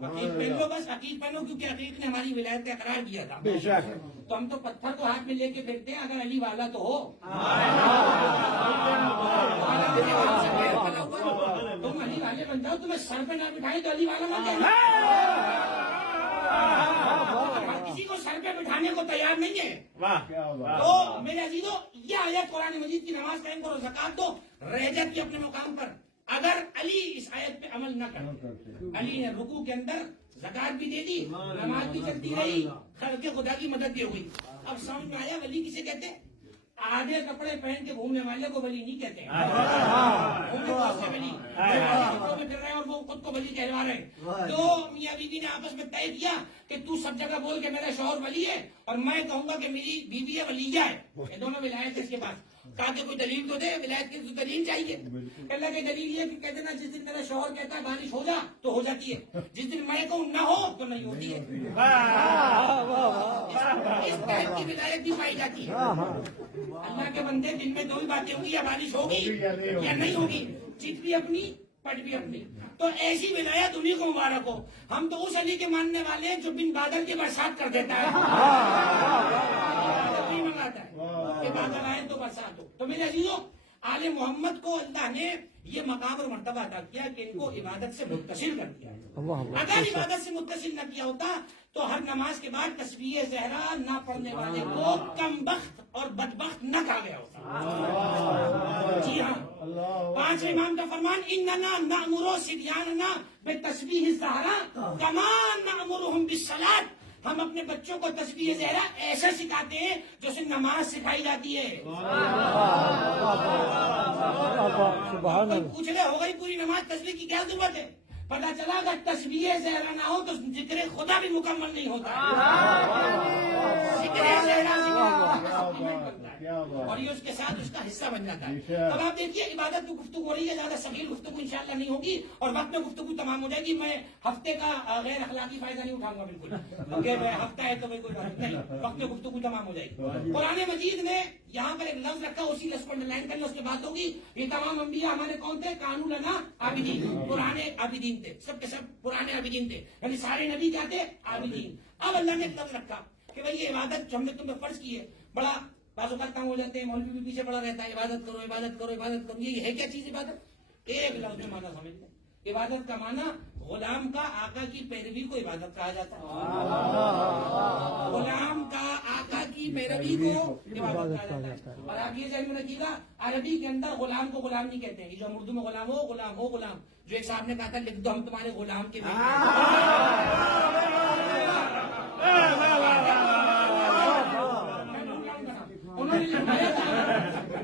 عقیق پہن لو, بس عقیق پہنو کیونکہ عقیق نے ہماری ولایت کا اقرار کیا تھا. تو ہم تو پتھر کو ہاتھ میں لے کے پھرتے ہیں اگر علی والا تو ہو. تم علی والے بن جاؤ, تمہیں سر پہ نہ بٹھائیں تو علی والا بن جائے. کسی کو سر پہ بٹھانے کو تیار نہیں ہے. تو میرے عزیزو یہ آیت قرآن مجید کی نماز قائم کرو, زکات دو, رہ جاتی اپنے مقام پر. اگر علی اس آیت پہ عمل نہ کرتے, علی نے رکوع کے اندر زکات بھی دے دی, نماز بھی چلتی رہی, خلق خدا کی مدد بھی ہوئی. اب سمجھ میں آیا ولی کسے کہتے ہیں؟ آدھے کپڑے پہن کے گھومنے والے کو ولی نہیں کہتے ہیں. ولی پھر رہے اور وہ خود کو ولی کہلوا رہے ہیں. تو میاں بیوی نے آپس میں طے کیا کہ تو سب جگہ بول کے میرا شوہر ولی ہے اور میں کہوں گا کہ میری بیوی ہے ولیہ ہے. یہ دونوں ولایت ہے اس کے پاس. کہا کہ کوئی دلیل تو دے, ولایت کی دلیل چاہیے. اللہ کی دلیل یہ کہ کہتے نا جس دن میرا شوہر کہتا ہے بارش ہو جا تو ہو جاتی ہے, جس دن میں کہوں نہ ہو تو نہیں ہوتی ہے. اس ٹائپ کی ولایت بھی پائی جاتی ہے. اللہ کے بندے دن میں دو ہی باتیں ہوں گی, یا بارش ہوگی یا نہیں ہوگی, چٹ بھی اپنی پٹ بھی اپنی. تو ایسی ولایت انہیں کو مبارک ہو. ہم تو اس علی کے ماننے والے ہیں جو بن بادل کی برسات کر دیتا ہے, نہیں منگاتا ہے کہ بادل آئے تو برسات ہو. تو میرے عزیزوں آل محمد کو اللہ نے یہ مقام اور مرتبہ عطا کیا کہ ان کو عبادت سے متصل کر دیا. اگر عبادت سے متصل نہ کیا ہوتا تو ہر نماز کے بعد تسبیح زہرا نہ پڑھنے والے کو کم بخت اور بدبخت نہ کہا گیا ہوتا. جی ہاں, 5 امام کا فرمان اننا نأمر صبیاننا بتسبیح الزہرا کما نأمرهم بالصلاۃ. ہم اپنے بچوں کو تسبیح زہرا ایسے سکھاتے ہیں جیسے نماز سکھائی جاتی ہے. پوچھ رہے ہو گئی پوری نماز تسبیح کی کیا ضرورت ہے؟ پتا چلا اگر تسبیح زہرا نہ ہو تو ذکر خدا بھی مکمل نہیں ہوتا. ذکر زہرا اور یہ اس کے ساتھ اس کا حصہ بن جاتا ہے. اب آپ دیکھیے عبادت کی گفتگو ہو رہی ہے, زیادہ ثقیل گفتگو انشاءاللہ نہیں ہوگی اور وقت میں گفتگو تمام ہو جائے گی. میں ہفتے کا غیر اخلاقی فائدہ نہیں اٹھاؤں گا بالکل, کیونکہ ہفتہ ہے تو کوئی بات نہیں, وقت میں گفتگو تمام ہو جائے گی. قرآن مجید نے یہاں پر ایک لفظ رکھا, اسی لفظ کو انڈر لائن کرنا, اس کے بعد ہوگی. یہ تمام انبیاء ہمارے کون تھے؟ کانوا لنا عابدین, پرانے عابدین تھے, سب کے سب پرانے عابدین تھے, یعنی سارے نبی کیا تھے؟ عابدین. اب اللہ نے ایک لفظ رکھا کہ بھائی یہ عبادت جو ہم نے تم پہ فرض کی ہے, بڑا بعض اوقات کام ہو جاتے ہیں, مولوی بھی پیچھے پڑا رہتا ہے, عبادت کرو عبادت کرو عبادت کرو. یہ ہے کیا چیز عبادت؟ ایک لفظ میں معنی سمجھ لیں. عبادت کا معنی غلام کا آقا کی پیروی کو عبادت کہا جاتا ہے. غلام کا آقا کی پیروی کو عبادت کہا جاتا ہے. اور آپ یہ ذہن میں رکھیے گا عربی کے اندر غلام کو غلام نہیں کہتے ہیں. جو ہم اردو میں غلام ہو غلام ہو غلام, جو ایک صاحب نے کہا تھا لکھ دو ہم تمہارے غلام کے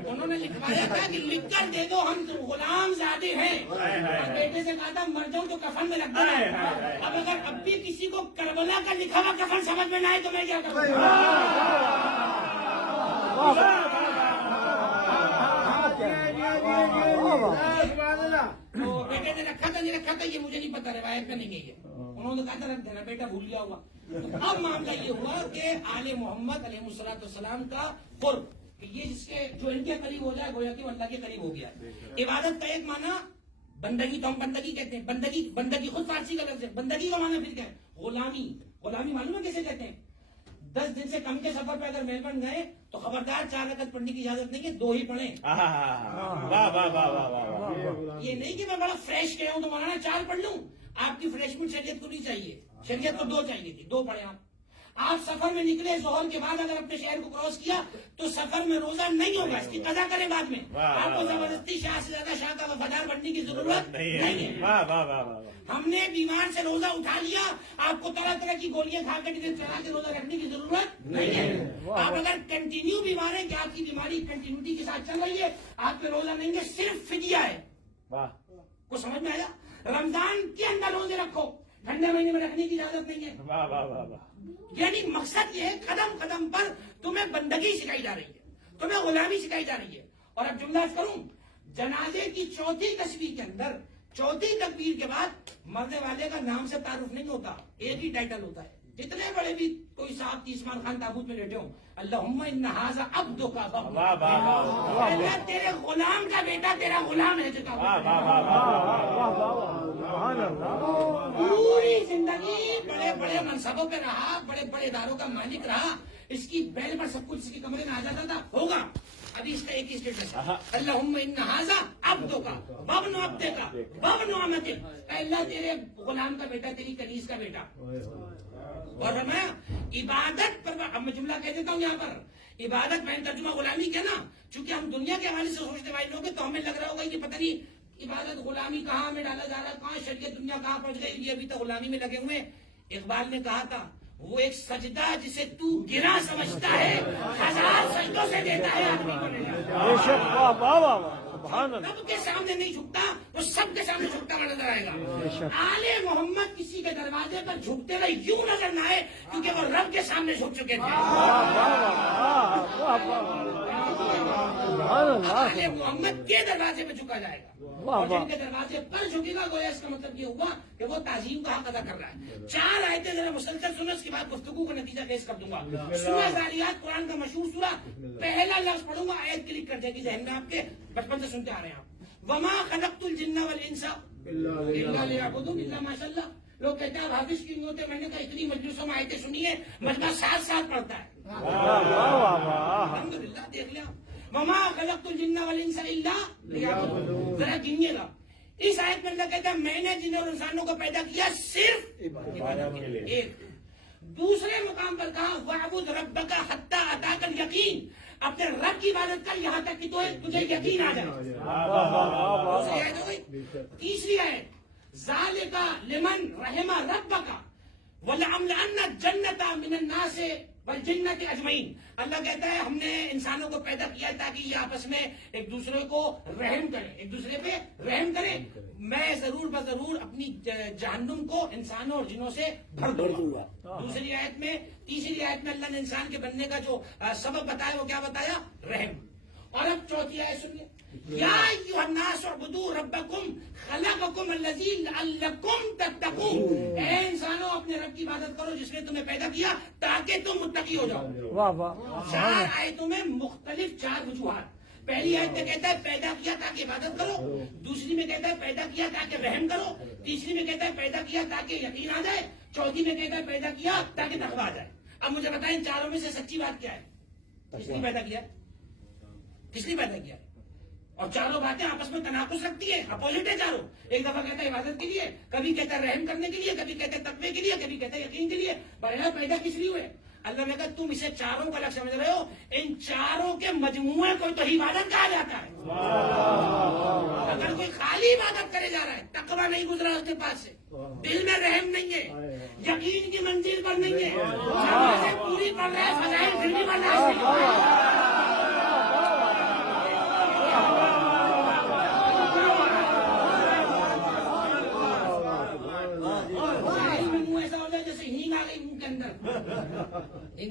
انہوں نے لکھوایا تھا کہ لکھ کر دے دو ہم غلام زادے ہیں. بیٹے سے کہا تھا مر جاؤں تو کفن میں رکھ دینا. اب اگر اب بھی کسی کو کربلا کا لکھا ہوا کفن سمجھ میں نہ آئے تو میں کیا کروں؟ تو بیٹے نے رکھا تھا نہیں رکھا تھا یہ مجھے نہیں پتا, روایت میں نہیں گئی ہے. انہوں نے کہا تھا رکھ دینا, بیٹا بھول گیا ہوگا. اب معاملہ یہ ہوا کہ آل محمد علیہ الصلوۃ والسلام کا قرب, یہ جس کے جو ان کے قریب ہو جائے گویا کہ وہ اللہ کے قریب ہو گیا. عبادت کا ایک معنی بندگی, تو ہم بندگی کہتے ہیں. بندگی خود فارسی کا لفظ ہے. بندگی کا معنی پھر کیا ہے؟ غلامی. غلامی معلوم ہے کیسے کہتے ہیں؟ 10 دن سے کم کے سفر پہ اگر میلبرن گئے تو خبردار 4 رکعت پڑھنے کی اجازت نہیں ہے, 2 ہی پڑھیں. یہ نہیں کہ میں بڑا فریش کہہ رہا ہوں تو مولانا 4 پڑھ لوں. آپ کی ریفریشمنٹ شریعت کو نہیں چاہیے، شریعت کو 2 چاہیے تھی، 2 پڑھے آپ سفر میں نکلے ظہر کے بعد اگر اپنے شہر کو کراس کیا تو سفر میں روزہ نہیں ہوگا، اس کی قضا کریں بعد میں، آپ کو زبردستی شاہ سے زیادہ شاہ کا وفادار بننے کی ضرورت نہیں ہے۔ ہم نے بیمار سے روزہ اٹھا لیا، آپ کو طرح طرح کی گولیاں کھا کر چلا کے روزہ رکھنے کی ضرورت نہیں ہے۔ آپ اگر کنٹینیو بیمار ہیں کہ آپ کی بیماری کنٹینیوٹی کے ساتھ چل رہی ہے، آپ پہ روزہ نہیں ہے، صرف فدیہ ہے۔ کو سمجھ میں آیا؟ رمضان کے اندر روزے رکھو، ٹھنڈے مہینے میں رکھنے کی اجازت نہیں ہے۔ یعنی مقصد یہ ہے قدم قدم پر تمہیں بندگی سکھائی جا رہی ہے، تمہیں غلامی سکھائی جا رہی ہے۔ اور اب جملہ کروں، جنازے کی 4تھی تصویر کے اندر 4تھی تکبیر کے بعد مرنے والے کا نام سے تعارف نہیں ہوتا، ایک ہی ٹائٹل ہوتا ہے۔ جتنے بڑے بھی کوئی صاحب عثمان خان تابوت میں لیٹے ہوں، اللہم ان ھذا عبدک، اللہ تیرے غلام کا بیٹا تیرا غلام ہے۔ پوری زندگی بڑے بڑے منصبوں پہ رہا، بڑے بڑے اداروں کا مالک رہا، اس کی بیل پر سب کچھ اس کے کمرے میں آ جاتا تھا، ہوگا ابھی اس کا ایک ہی اسٹیٹس ہے، اللہم ان ھذا عبدک وابن عبدک وابن امتک، اللہ تیرے غلام کا بیٹا، تیری کنیز کا بیٹا۔ اور ہمیں عبادت پر، اب میں جملہ کہہ دیتا ہوں یہاں پر، عبادت میں ترجمہ غلامی کیا نا، چونکہ ہم دنیا کے حوالے سے سوچنے والے لوگ ہیں تو ہمیں لگ رہا ہوگا کہ پتہ نہیں عبادت غلامی کہاں ہمیں ڈالا جا رہا ہے، کہاں شریعت دنیا کہاں پہنچ گئی، یہ ابھی تک غلامی میں لگے ہوئے۔ اقبال نے کہا تھا وہ ایک سجدہ جسے تو گرا سمجھتا ہے 1000 سجدوں سے دیتا ہے آدمی کو نہیں رب کے سامنے نہیں جھکتا، وہ سب کے سامنے جھکتا ہوا نظر آئے گا۔ آل محمد کسی کے دروازے پر جھکتے ہوئے یوں نظر نہ آئے کیونکہ وہ رب کے سامنے جھک چکے تھے۔ آل محمد کے دروازے پہ جھکا جائے گا، اور جن کے دروازے پر جھکے گا گویا اس کا مطلب یہ ہوا کہ وہ تعظیم کا حق ادا کر رہا ہے۔ 4 آیتیں ذرا مسلسل سنو، اس کے بعد گفتگو کا نتیجہ پیش کر دوں گا۔ سورہ ذاریات قرآن کا مشہور سورہ، پہلا لفظ پڑھوں گا، آیت کلک کر جائے گی ذہن میں آپ کے، بچپن سے سنتے آ رہے ہیں آپ۔ وما خلقت الجن والانس الا لیعبدون، الا ماشاء اللہ۔ لوگ کہتے ہیں حافظ کیوں نہیں ہوتے، میں نے کہا اتنی مجلسوں میں آیتیں سنی ہے، مجمع ساتھ ساتھ پڑھتا ہے۔ الحمدللہ، دیکھ لیا، وما خلقت الجن والانس الا لیعبدون، ذرا گنیے گا۔ اس آیت میں اللہ کہتا ہے میں نے جن اور انسانوں کو پیدا کیا صرف عبادت کے لیے۔ ایک دوسرے مقام پر کہا وَاعْبُدْ رَبَّكَ حَتَّىٰ أَتَاكَ الْيَقِينُ، اپنے رب کی عبادت کر یہاں تک کہ تجھے یقین آ جائے۔ دوسری آیت ہو گئی۔ تیسری آیت ذَلِكَ لِمَنْ رَحِمَ رَبَّكَ وَلَأَمْلَأَنَّ الْجَنَّةَ مِنَ النَّاسِ وَالْجِنَّةِ أَجْمَعِينَ، اللہ کہتا ہے ہم نے انسانوں کو پیدا کیا تاکہ یہ آپس میں ایک دوسرے کو رحم کریں، ایک دوسرے پہ رحم کریں، میں ضرور بضرور اپنی جہنم کو انسانوں اور جنوں سے بھر دوں گا۔ دوسری آیت میں، تیسری آیت میں اللہ نے انسان کے بننے کا جو سبب بتایا وہ کیا بتایا؟ رحم۔ اور اب چوتھی آیت سنیے، یا ایھا الناس اعبدوا ربکم خلقکم الذی لعلکم تتقون، اے انسانوں اپنے رب کی عبادت کرو جس نے تمہیں پیدا کیا تاکہ تم متقی ہو جاؤ۔ 4 آیتوں میں مختلف 4 وجوہات۔ پہلی آیت میں کہتا ہے پیدا کیا تاکہ عبادت کرو، دوسری میں کہتا ہے پیدا کیا تاکہ رحم کرو، تیسری میں کہتا ہے پیدا کیا تاکہ یقین آ جائے، چوتھی میں کہتا ہے پیدا کیا تاکہ تقویٰ آ جائے۔ اب مجھے بتائیں ان چاروں میں سے سچی بات کیا ہے؟ کس نے پیدا کیا؟ کس نے پیدا کیا؟ اور چاروں باتیں آپس میں تناقض رکھتی ہے، اپوزٹ ہے چاروں۔ ایک دفعہ کہتا ہے عبادت کے لیے، کبھی کہتا ہے رحم کرنے کے لیے، کبھی کہتا ہے تقوی کے لیے، کبھی کہتا ہے یقین کے لیے۔ بہرحال پیدا کس لیے ہوئے؟ اللہ نے کہا تم اسے چاروں کو الگ سمجھ رہے ہو، ان چاروں کے مجموعے کو تو عبادت کہا جاتا ہے۔ اگر کوئی خالی عبادت کرے جا رہا ہے، تقویٰ نہیں گزرا اس کے پاس سے، دل میں رحم نہیں ہے، یقین کی منزل پر نہیں ہے، نمازیں پوری پڑھ رہا ہے، فضائل پھر بھی پڑھ رہا ہے،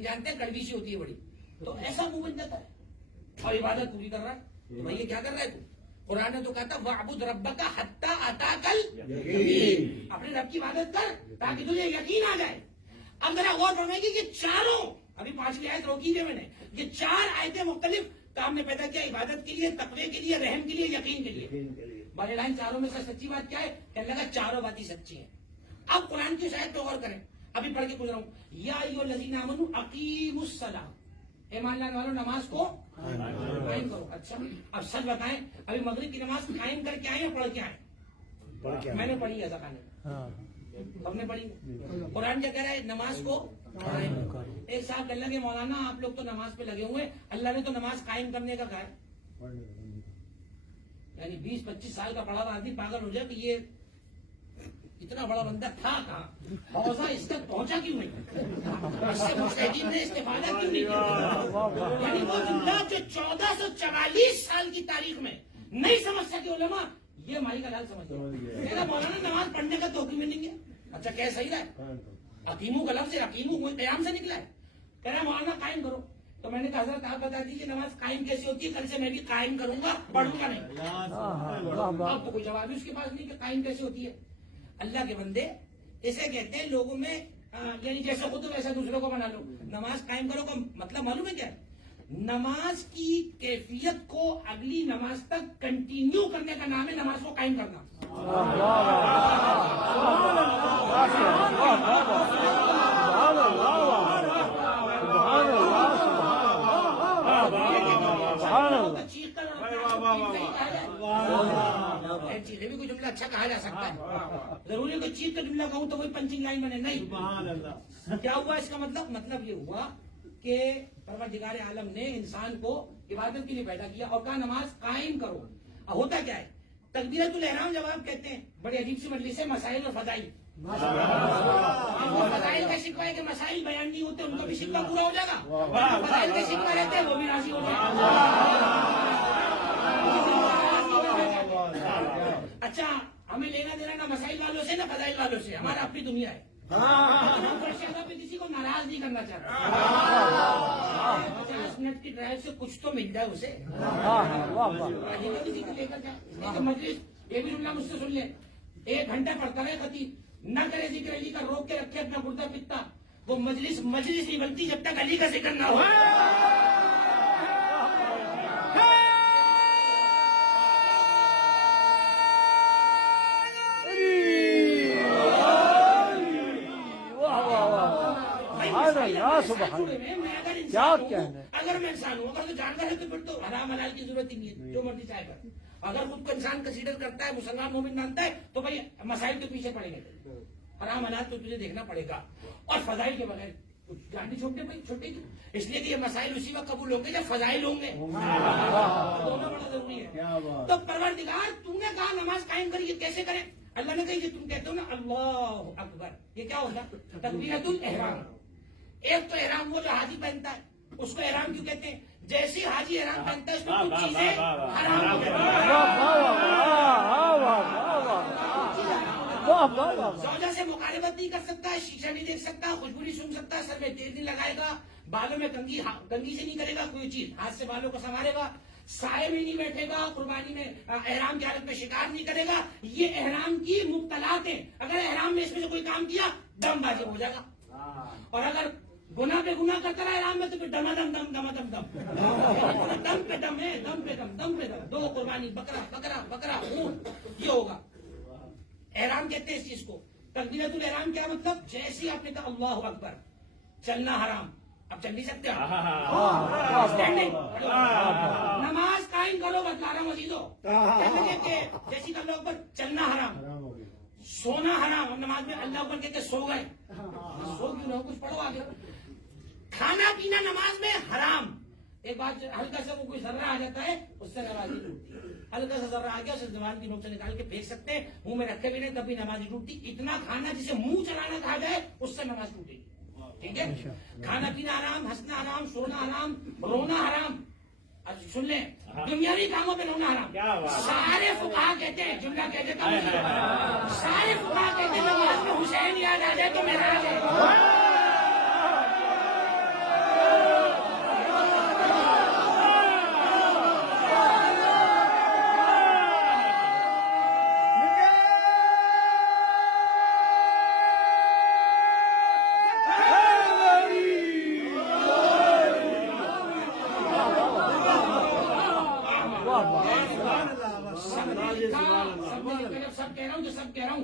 جانتے ہیں کڑوی سی ہوتی ہے بڑی، تو ایسا منہ بن جاتا ہے اور عبادت پوری کر رہا ہے۔ تو بھائی یہ کیا کر رہا ہے تو؟ قرآن نے تو کہتا وَاعْبُدْ رَبَّكَ حَتَّىٰ أَتَاكَ الْيَقِينُ، اپنے رب کی عبادت کر تاکہ تجھے یقین آ جائے۔ اب ذرا غور فرمائیں گے کہ چاروں، ابھی 5ویں آیت روکی ہے میں نے، یہ 4 آیتیں مختلف کام نے پیدا کیا، عبادت کے لیے، تقوی کے لیے، رحم کے لیے، یقین کے لیے۔ بہرحال چاروں میں سے سچی بات کیا ہے کہ اللہ کا چاروں باتیں سچی ہیں۔ اب قرآن کی شاید پہ غور کریں، ابھی پڑھ کے گزرا ہوں، یا ایھا الذین آمنوا اقیموا الصلاۃ، ایمان لانے والوں نماز کو قائم کرو۔ اچھا اب سچ بتائیں، ابھی مغرب کی نماز قائم کر کے آئے یا پڑھ کے آئے؟ میں نے پڑھی ہے زکانے ہم نے پڑھی. قرآن کیا کہہ رہا ہے؟ نماز کو قائم کرو. ایک صاحب کہنے لگے مولانا آپ لوگ تو نماز پہ لگے ہوئے, اللہ نے تو نماز قائم کرنے کا کہا ہے. یعنی 20-25 سال کا پڑھا ہوا آدمی پاگل ہو جائے کہ یہ اتنا بڑا بندہ تھا کہاں, حوضہ اس تک پہنچا کیوں نہیں, اس سے مجتہدین نے استفادہ کیوں نہیں کیا. یعنی وہ جملہ جو 1444 سال کی تاریخ میں نہیں سمجھ سکے علماء, یہ مائی کا لال سمجھ گیا. مولانا نماز پڑھنے کا تو نہیں ہے. اچھا کہہ صحیح رہا ہے, حکیموں کا لفظ حکیموں قیام سے نکلا ہے. کہہ رہا ہے مولانا قائم کرو. تو میں نے کہا حضرت آپ بتا دیجیے نماز قائم کیسی ہوتی ہے, کل سے میں بھی قائم کروں گا, پڑھوں گا نہیں. اب تو کوئی جواب اس کے پاس نہیں کہ قائم کیسی ہوتی ہے. اللہ کے بندے اسے کہتے ہیں لوگوں میں یعنی جیسے خود ویسا دوسروں کو بنا لو. نماز قائم کرو کا مطلب معلوم ہے کیا ہے؟ نماز کی کیفیت کو اگلی نماز تک کنٹینیو کرنے کا نام ہے نماز کو قائم کرنا. چیزیں بھی کوئی جملہ اچھا کہا جا سکتا ہے, ضروری کوئی چیز کا جملہ کہوں تو وہی پنچنگ لائن بنے, نہیں. کیا ہوا اس کا مطلب یہ ہوا کہ پروردگار عالم نے انسان کو عبادت کے لیے پیدا کیا اور کہا نماز قائم کرو. ہوتا کیا ہے؟ تکبیرۃ الاحرام جب آپ کہتے ہیں بڑی عجیب سی مجلس ہے, مسائل اور فضائل. فضائل کا شکوہ ہے کہ مسائل بیان نہیں ہوتے, ان کا بھی شکوہ پورا ہو جائے گا. فضائل کا شکوہ رہتے ہیں وہ بھی راضی ہو جائے گا. اچھا ہمیں لینا دینا نہ مسائل والوں سے نہ فضائل والوں سے, ہمارا اپنی دنیا ہے. پہ کسی کو ناراض نہیں کرنا چاہتا. 50 منٹ کی ڈرائیو سے کچھ تو مل جائے اسے, کسی کو لے کر جائے. مجلس یہ بھی جملہ مجھ سے سن لے, 1 گھنٹہ پڑھتا رہے خطیب, نہ کرے ذکر علی کا, روک کے رکھے اپنا گردہ پتا, وہ مجلس نہیں بنتی جب تک علی کا ذکر نہ ہو. اگر میں انسان ہوں, اگر تو جانور ہے تو پھر تو حرام حلال کی ضرورت ہی نہیں ہے, جو مرضی چاہے کر. اگر خود کو انسان کنسیڈر کرتا ہے, مسلمان مومن مانتا ہے, تو بھائی مسائل کے پیچھے پڑیں گے, حرام حلال تو تجھے دیکھنا پڑے گا. اور فضائل کے بغیر گاڑی چھوٹے کی, اس لیے کہ یہ مسائل اسی وقت قبول ہوں گے جب فضائل ہوں گے. دونوں بڑا ضروری ہے. تو پروردگار تم نے کہا نماز قائم کری, یہ کیسے کریں؟ اللہ نے کہا کہ تم کہتے ہو نا اللہ اکبر, یہ کیا ہوتا؟ تکبیرۃ الاحرام. ایک تو احرام وہ جو حاجی پہنتا ہے, اس کو احرام کیوں کہتے ہیں؟ جیسے حاجی احرام پہنتا ہے اس میں کچھ چیزیں حرام ہو جاتی. زوجہ سے مخالفت نہیں کر سکتا, شیشہ نہیں دیکھ سکتا, خوشبو نہیں سونگھ سکتا, سر میں تیل نہیں لگائے گا, بالوں میں کنگھی سے نہیں کرے گا, کوئی چیز ہاتھ سے بالوں کو سنوارے گا, سائے میں نہیں بیٹھے گا, قربانی میں احرام کی حالت میں شکار نہیں کرے گا. یہ احرام کی مبتلات ہیں. اگر احرام میں اس میں سے کوئی کام کیا دم واجب ہو جائے گا, اور اگر گناہ پہ گناہ کرتا رہا احرام میں تو پھر دم پہ دم ہے, دم پہ دم. 2 قربانی, بکرا اونٹ, یہ ہوگا. احرام کہتے ہیں اس چیز کو. تکبیرۃ الاحرام کیا مطلب؟ جیسے آپ نے کہا اللہ اکبر, چلنا حرام, اب چل نہیں سکتے. نماز قائم کرو, بتلا رہا ہوں عزیزو. جیسی کہ اللہ اکبر, چلنا حرام, سونا حرام. ہم نماز میں اللہ اکبر کہتے سو گئے, سو کیوں نہ, کچھ پڑھو آگے. کھانا پینا نماز میں حرام. ایک بات, ہلکا سا وہ کوئی ذرہ آ جاتا ہے اس سے نماز نہیں ٹوٹتی. ہلکا سا ذرہ آ گیا اسے زبان کی نوک سے نکال کے پھینک سکتے ہیں, منہ میں رکھے بھی نہیں تب بھی نماز نہیں ٹوٹتی. اتنا کھانا جسے منہ چلانا کہا جائے اس سے نماز ٹوٹے گی. ٹھیک ہے, کھانا پینا حرام, ہنسنا حرام, سونا حرام, رونا حرام. اب سن لیں, دنیاوی کاموں پہ رونا حرام. سارے فقہا کہتے ہیں, جملہ کہہ دیتا ہوں, سارے فقہا کہتے ہیں نماز میں حسین یاد آ جائے تو میرا آ جائے. سب کہہ رہا ہوں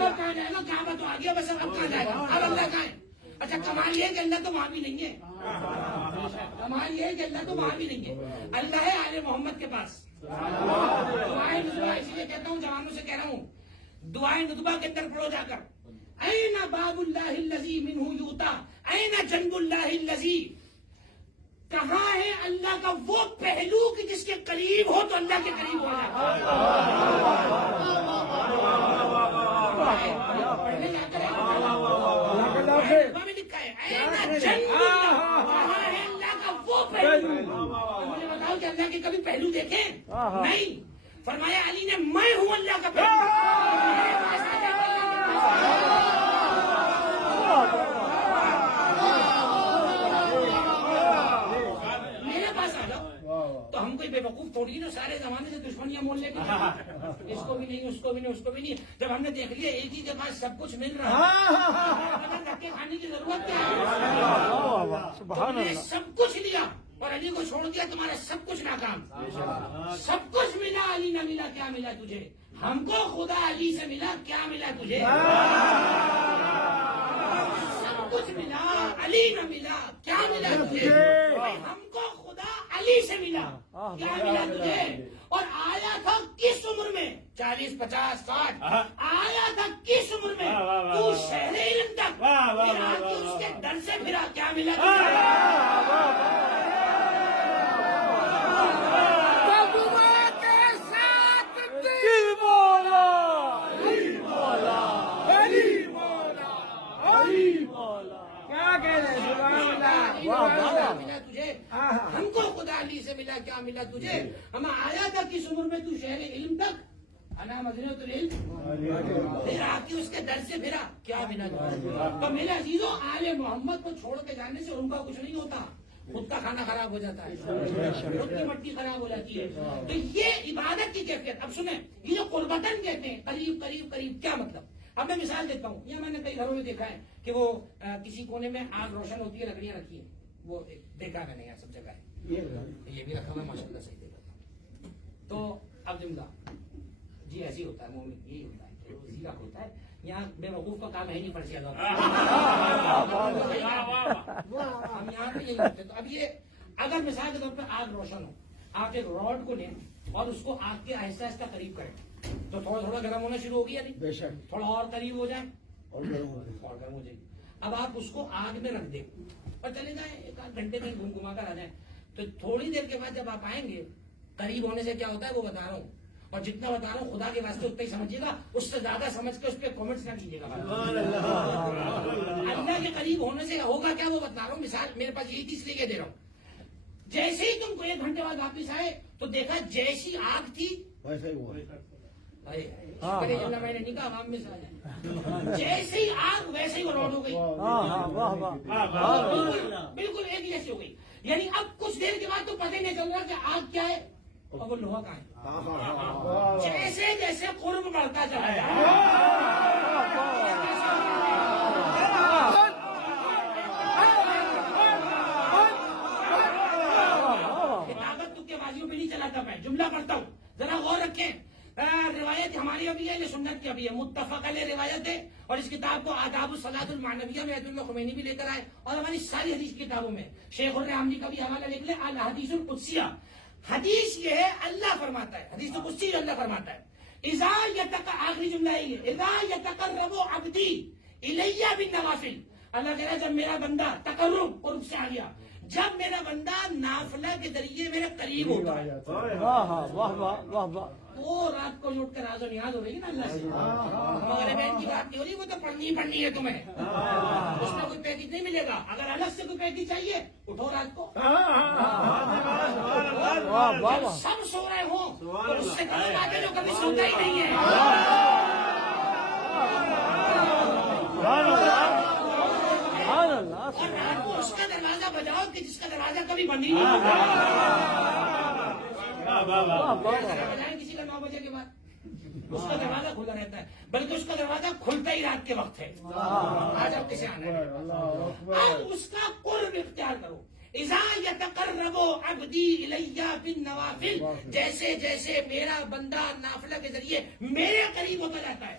اب کہاں جائے گا؟ کعبہ تو آ گیا بس، اب کہاں جائے گا؟ اب اللہ کہاں ہے؟ اچھا کمال یہ ہے کہ اللہ تو وہاں بھی نہیں ہے، کمال یہ ہے کہ اللہ تو وہاں بھی نہیں ہے، اللہ ہے آل محمد کے پاس۔ دعائیں ندبہ، اسی لیے کہتا ہوں جوانوں سے کہہ رہا ہوں، دعائیں ندبہ کے اندر پڑھو جا کر، این باب اللہ الذی منہ یؤتی، این جنب اللہ الذی، کہاں ہے اللہ کا وہ پہلو کہ جس کے قریب ہو تو اللہ کے قریب ہو جائے۔ پڑھنے جا کر لکھا ہے این جنب اللہ، کہاں ہے اللہ کا وہ پہلو؟ مجھے بتاؤ کہ اللہ کے کبھی پہلو دیکھیں؟ نہیں، فرمایا علی نے میں ہوں اللہ کا پہلو۔ تو ہم کوئی بے وقوف تھوڑی نا سارے زمانے سے دشمنیاں مول لے کے اس کو بھی نہیں، اس کو بھی نہیں، اس کو بھی نہیں۔ جب ہم نے دیکھ لیا ایک ہی کے پاس سب کچھ مل رہا ہے، دھکے کھانے کی ضرورت کیا ہے؟ تم نے سب کچھ لیا اور علی کو چھوڑ دیا، تمہارا سب کچھ ناکام۔ سب کچھ ملا، علی نہ ملا، کیا ملا تجھے؟ ہم کو خدا علی سے ملا، کیا ملا تجھے؟ سب کچھ ملا، علی نہ ملا، کیا ملا تجھے؟ ہم کو خدا علی سے ملا، کیا ملا تجھے؟ اور آیا تھا کس عمر میں؟ 40 50 60 آیا تھا کس عمر میں؟ تو شہر علم تک پھر آ کے اس کے در سے پھرا، کیا ملا تجھے؟ ملا تجھے؟ ہم کو خدا علی سے ملا، کیا ملا تجھے؟ ہم آیا تھا کس عمر میں؟ تو شہر علم تک، انا مدینۃ العلم، پھر آ کے اس کے در سے پھرا، کیا ملا تجھے؟ تو میرے عزیزوں، آل محمد کو چھوڑ کے جانے سے ان کا کچھ نہیں ہوتا، خود کا کھانا خراب ہو جاتا ہے، خود کی مٹی خراب ہو جاتی ہے۔ تو یہ عبادت کی کیفیت۔ اب سنیں، یہ جو قربتاً کہتے ہیں، قریب قریب قریب، کیا مطلب؟ اب میں مثال دیتا ہوں، یہ میں نے کئی گھروں میں دیکھا ہے کہ وہ کسی کونے میں آگ روشن ہوتی ہے، لکڑیاں رکھی ہیں، وہ دیکھا میں نے یہاں سب جگہ ہے، یہ بھی رکھا ہوا ماشاء اللہ صحیح دیکھا۔ تو اب جملہ جی ایسی ہوتا ہے، مومن یہی ہوتا ہے، زیرہ ہوتا ہے، یہاں بے وقوف کا کام ہے نہیں، پڑھ زیادہ ہم یہاں پہ یہی ہوتے۔ تو اب یہ اگر مثال کے طور پہ آگ روشن ہو، آپ ایک راڈ کو لیں اور اس کو آگ کے آہستہ آہستہ قریب کریں تو تھوڑا تھوڑا گرم ہونا شروع ہو گیا نہیں؟ بے شک، تھوڑا اور قریب ہو جائے اور گرم ہو جائے گی۔ اب آپ اس کو آگ میں رکھ دیں اور چلے جائیں، ایک آدھ گھنٹے میں گھوم گھما کر آ جائیں، تو تھوڑی دیر کے بعد جب آپ آئیں گے، قریب ہونے سے کیا ہوتا ہے وہ بتا رہا ہوں، اور جتنا بتا رہا ہوں خدا کے واسطے اتنا ہی سمجھیے گا، اس سے زیادہ سمجھ کے اس پہ کامنٹس نہ کیجیے گا۔ اللہ کے قریب ہونے سے ہوگا کیا وہ بتا رہا ہوں، مثال میرے پاس یہی تھی اس لیے دے رہا ہوں۔ جیسے ہی تم کو 1 گھنٹے بعد واپس آئے تو دیکھا جیسی آگ تھی ویسے ہی ہوا، میں نے نہیں کہا عوام میں سے آ جائے، جیسے ہی آگ ویسے ہی وہ روڈ ہو گئی، بالکل ایک جیسی ہو گئی۔ یعنی اب کچھ دیر کے بعد تو پتہ نہیں چل رہا کہ آگ کیا ہے اور وہ لوہا کہاں ہے، جیسے جیسے قرب بڑھتا چلا طاقت تک کے بازیوں پہ نہیں چلاتا، میں جملہ پڑھتا ہوں، ذرا غور رکھیں۔ روایت ہماری ابھی ہے، یہ سنت کی ابھی ہے، متفق علیہ روایت ہے، اور اس کتاب کو آداب الصلاۃ المعنویہ میں ایت اللہ خمینی بھی لے کر آئے، اور ہماری ساری حدیث کی کتابوں میں شیخ الرحمانی کا بھی حوالہ لکھ لیں، الحدیث القدسیہ۔ حدیث یہ ہے اللہ فرماتا ہے، حدیث القدسی جو اللہ فرماتا ہے، اذا آخری جملہ ہے اذا یتقرب عبدی الیہ بالنوافل، اللہ کہہ رہا ہے جب میرا بندہ تقرب قرب سے آ گیا، جب میرا بندہ نافلہ کے ذریعے میرے قریب ہوتا ہے، وہ رات کو اٹھ کر راز و نیاز ہو رہی ہے نا اللہ سے، مگر بہن کی بات نہیں ہو رہی، وہ تو پڑھنی ہے تمہیں، اس میں کوئی پیکج نہیں ملے گا، اگر الگ سے کوئی پیکج چاہیے اٹھو رات کو، سب سو رہے ہوں تو اس سے کرو باتیں جو کبھی سوتا ہی نہیں ہے، اور رات کو اس کا دروازہ بجاؤ کہ جس کا دروازہ کبھی بند ہی نہیں ہوتا، کسی کا 9 بجے کے بعد اس کا دروازہ کھلا رہتا ہے، بلکہ اس کا دروازہ کھلتا ہی رات کے وقت ہے، آج آپ کیسے آنا ہے، اب اس کا قرب اختیار کرو، اذا یتقرب عبدی الیہ بالنوافل، جیسے جیسے میرا بندہ نافلہ کے ذریعے میرے قریب ہوتا جاتا ہے،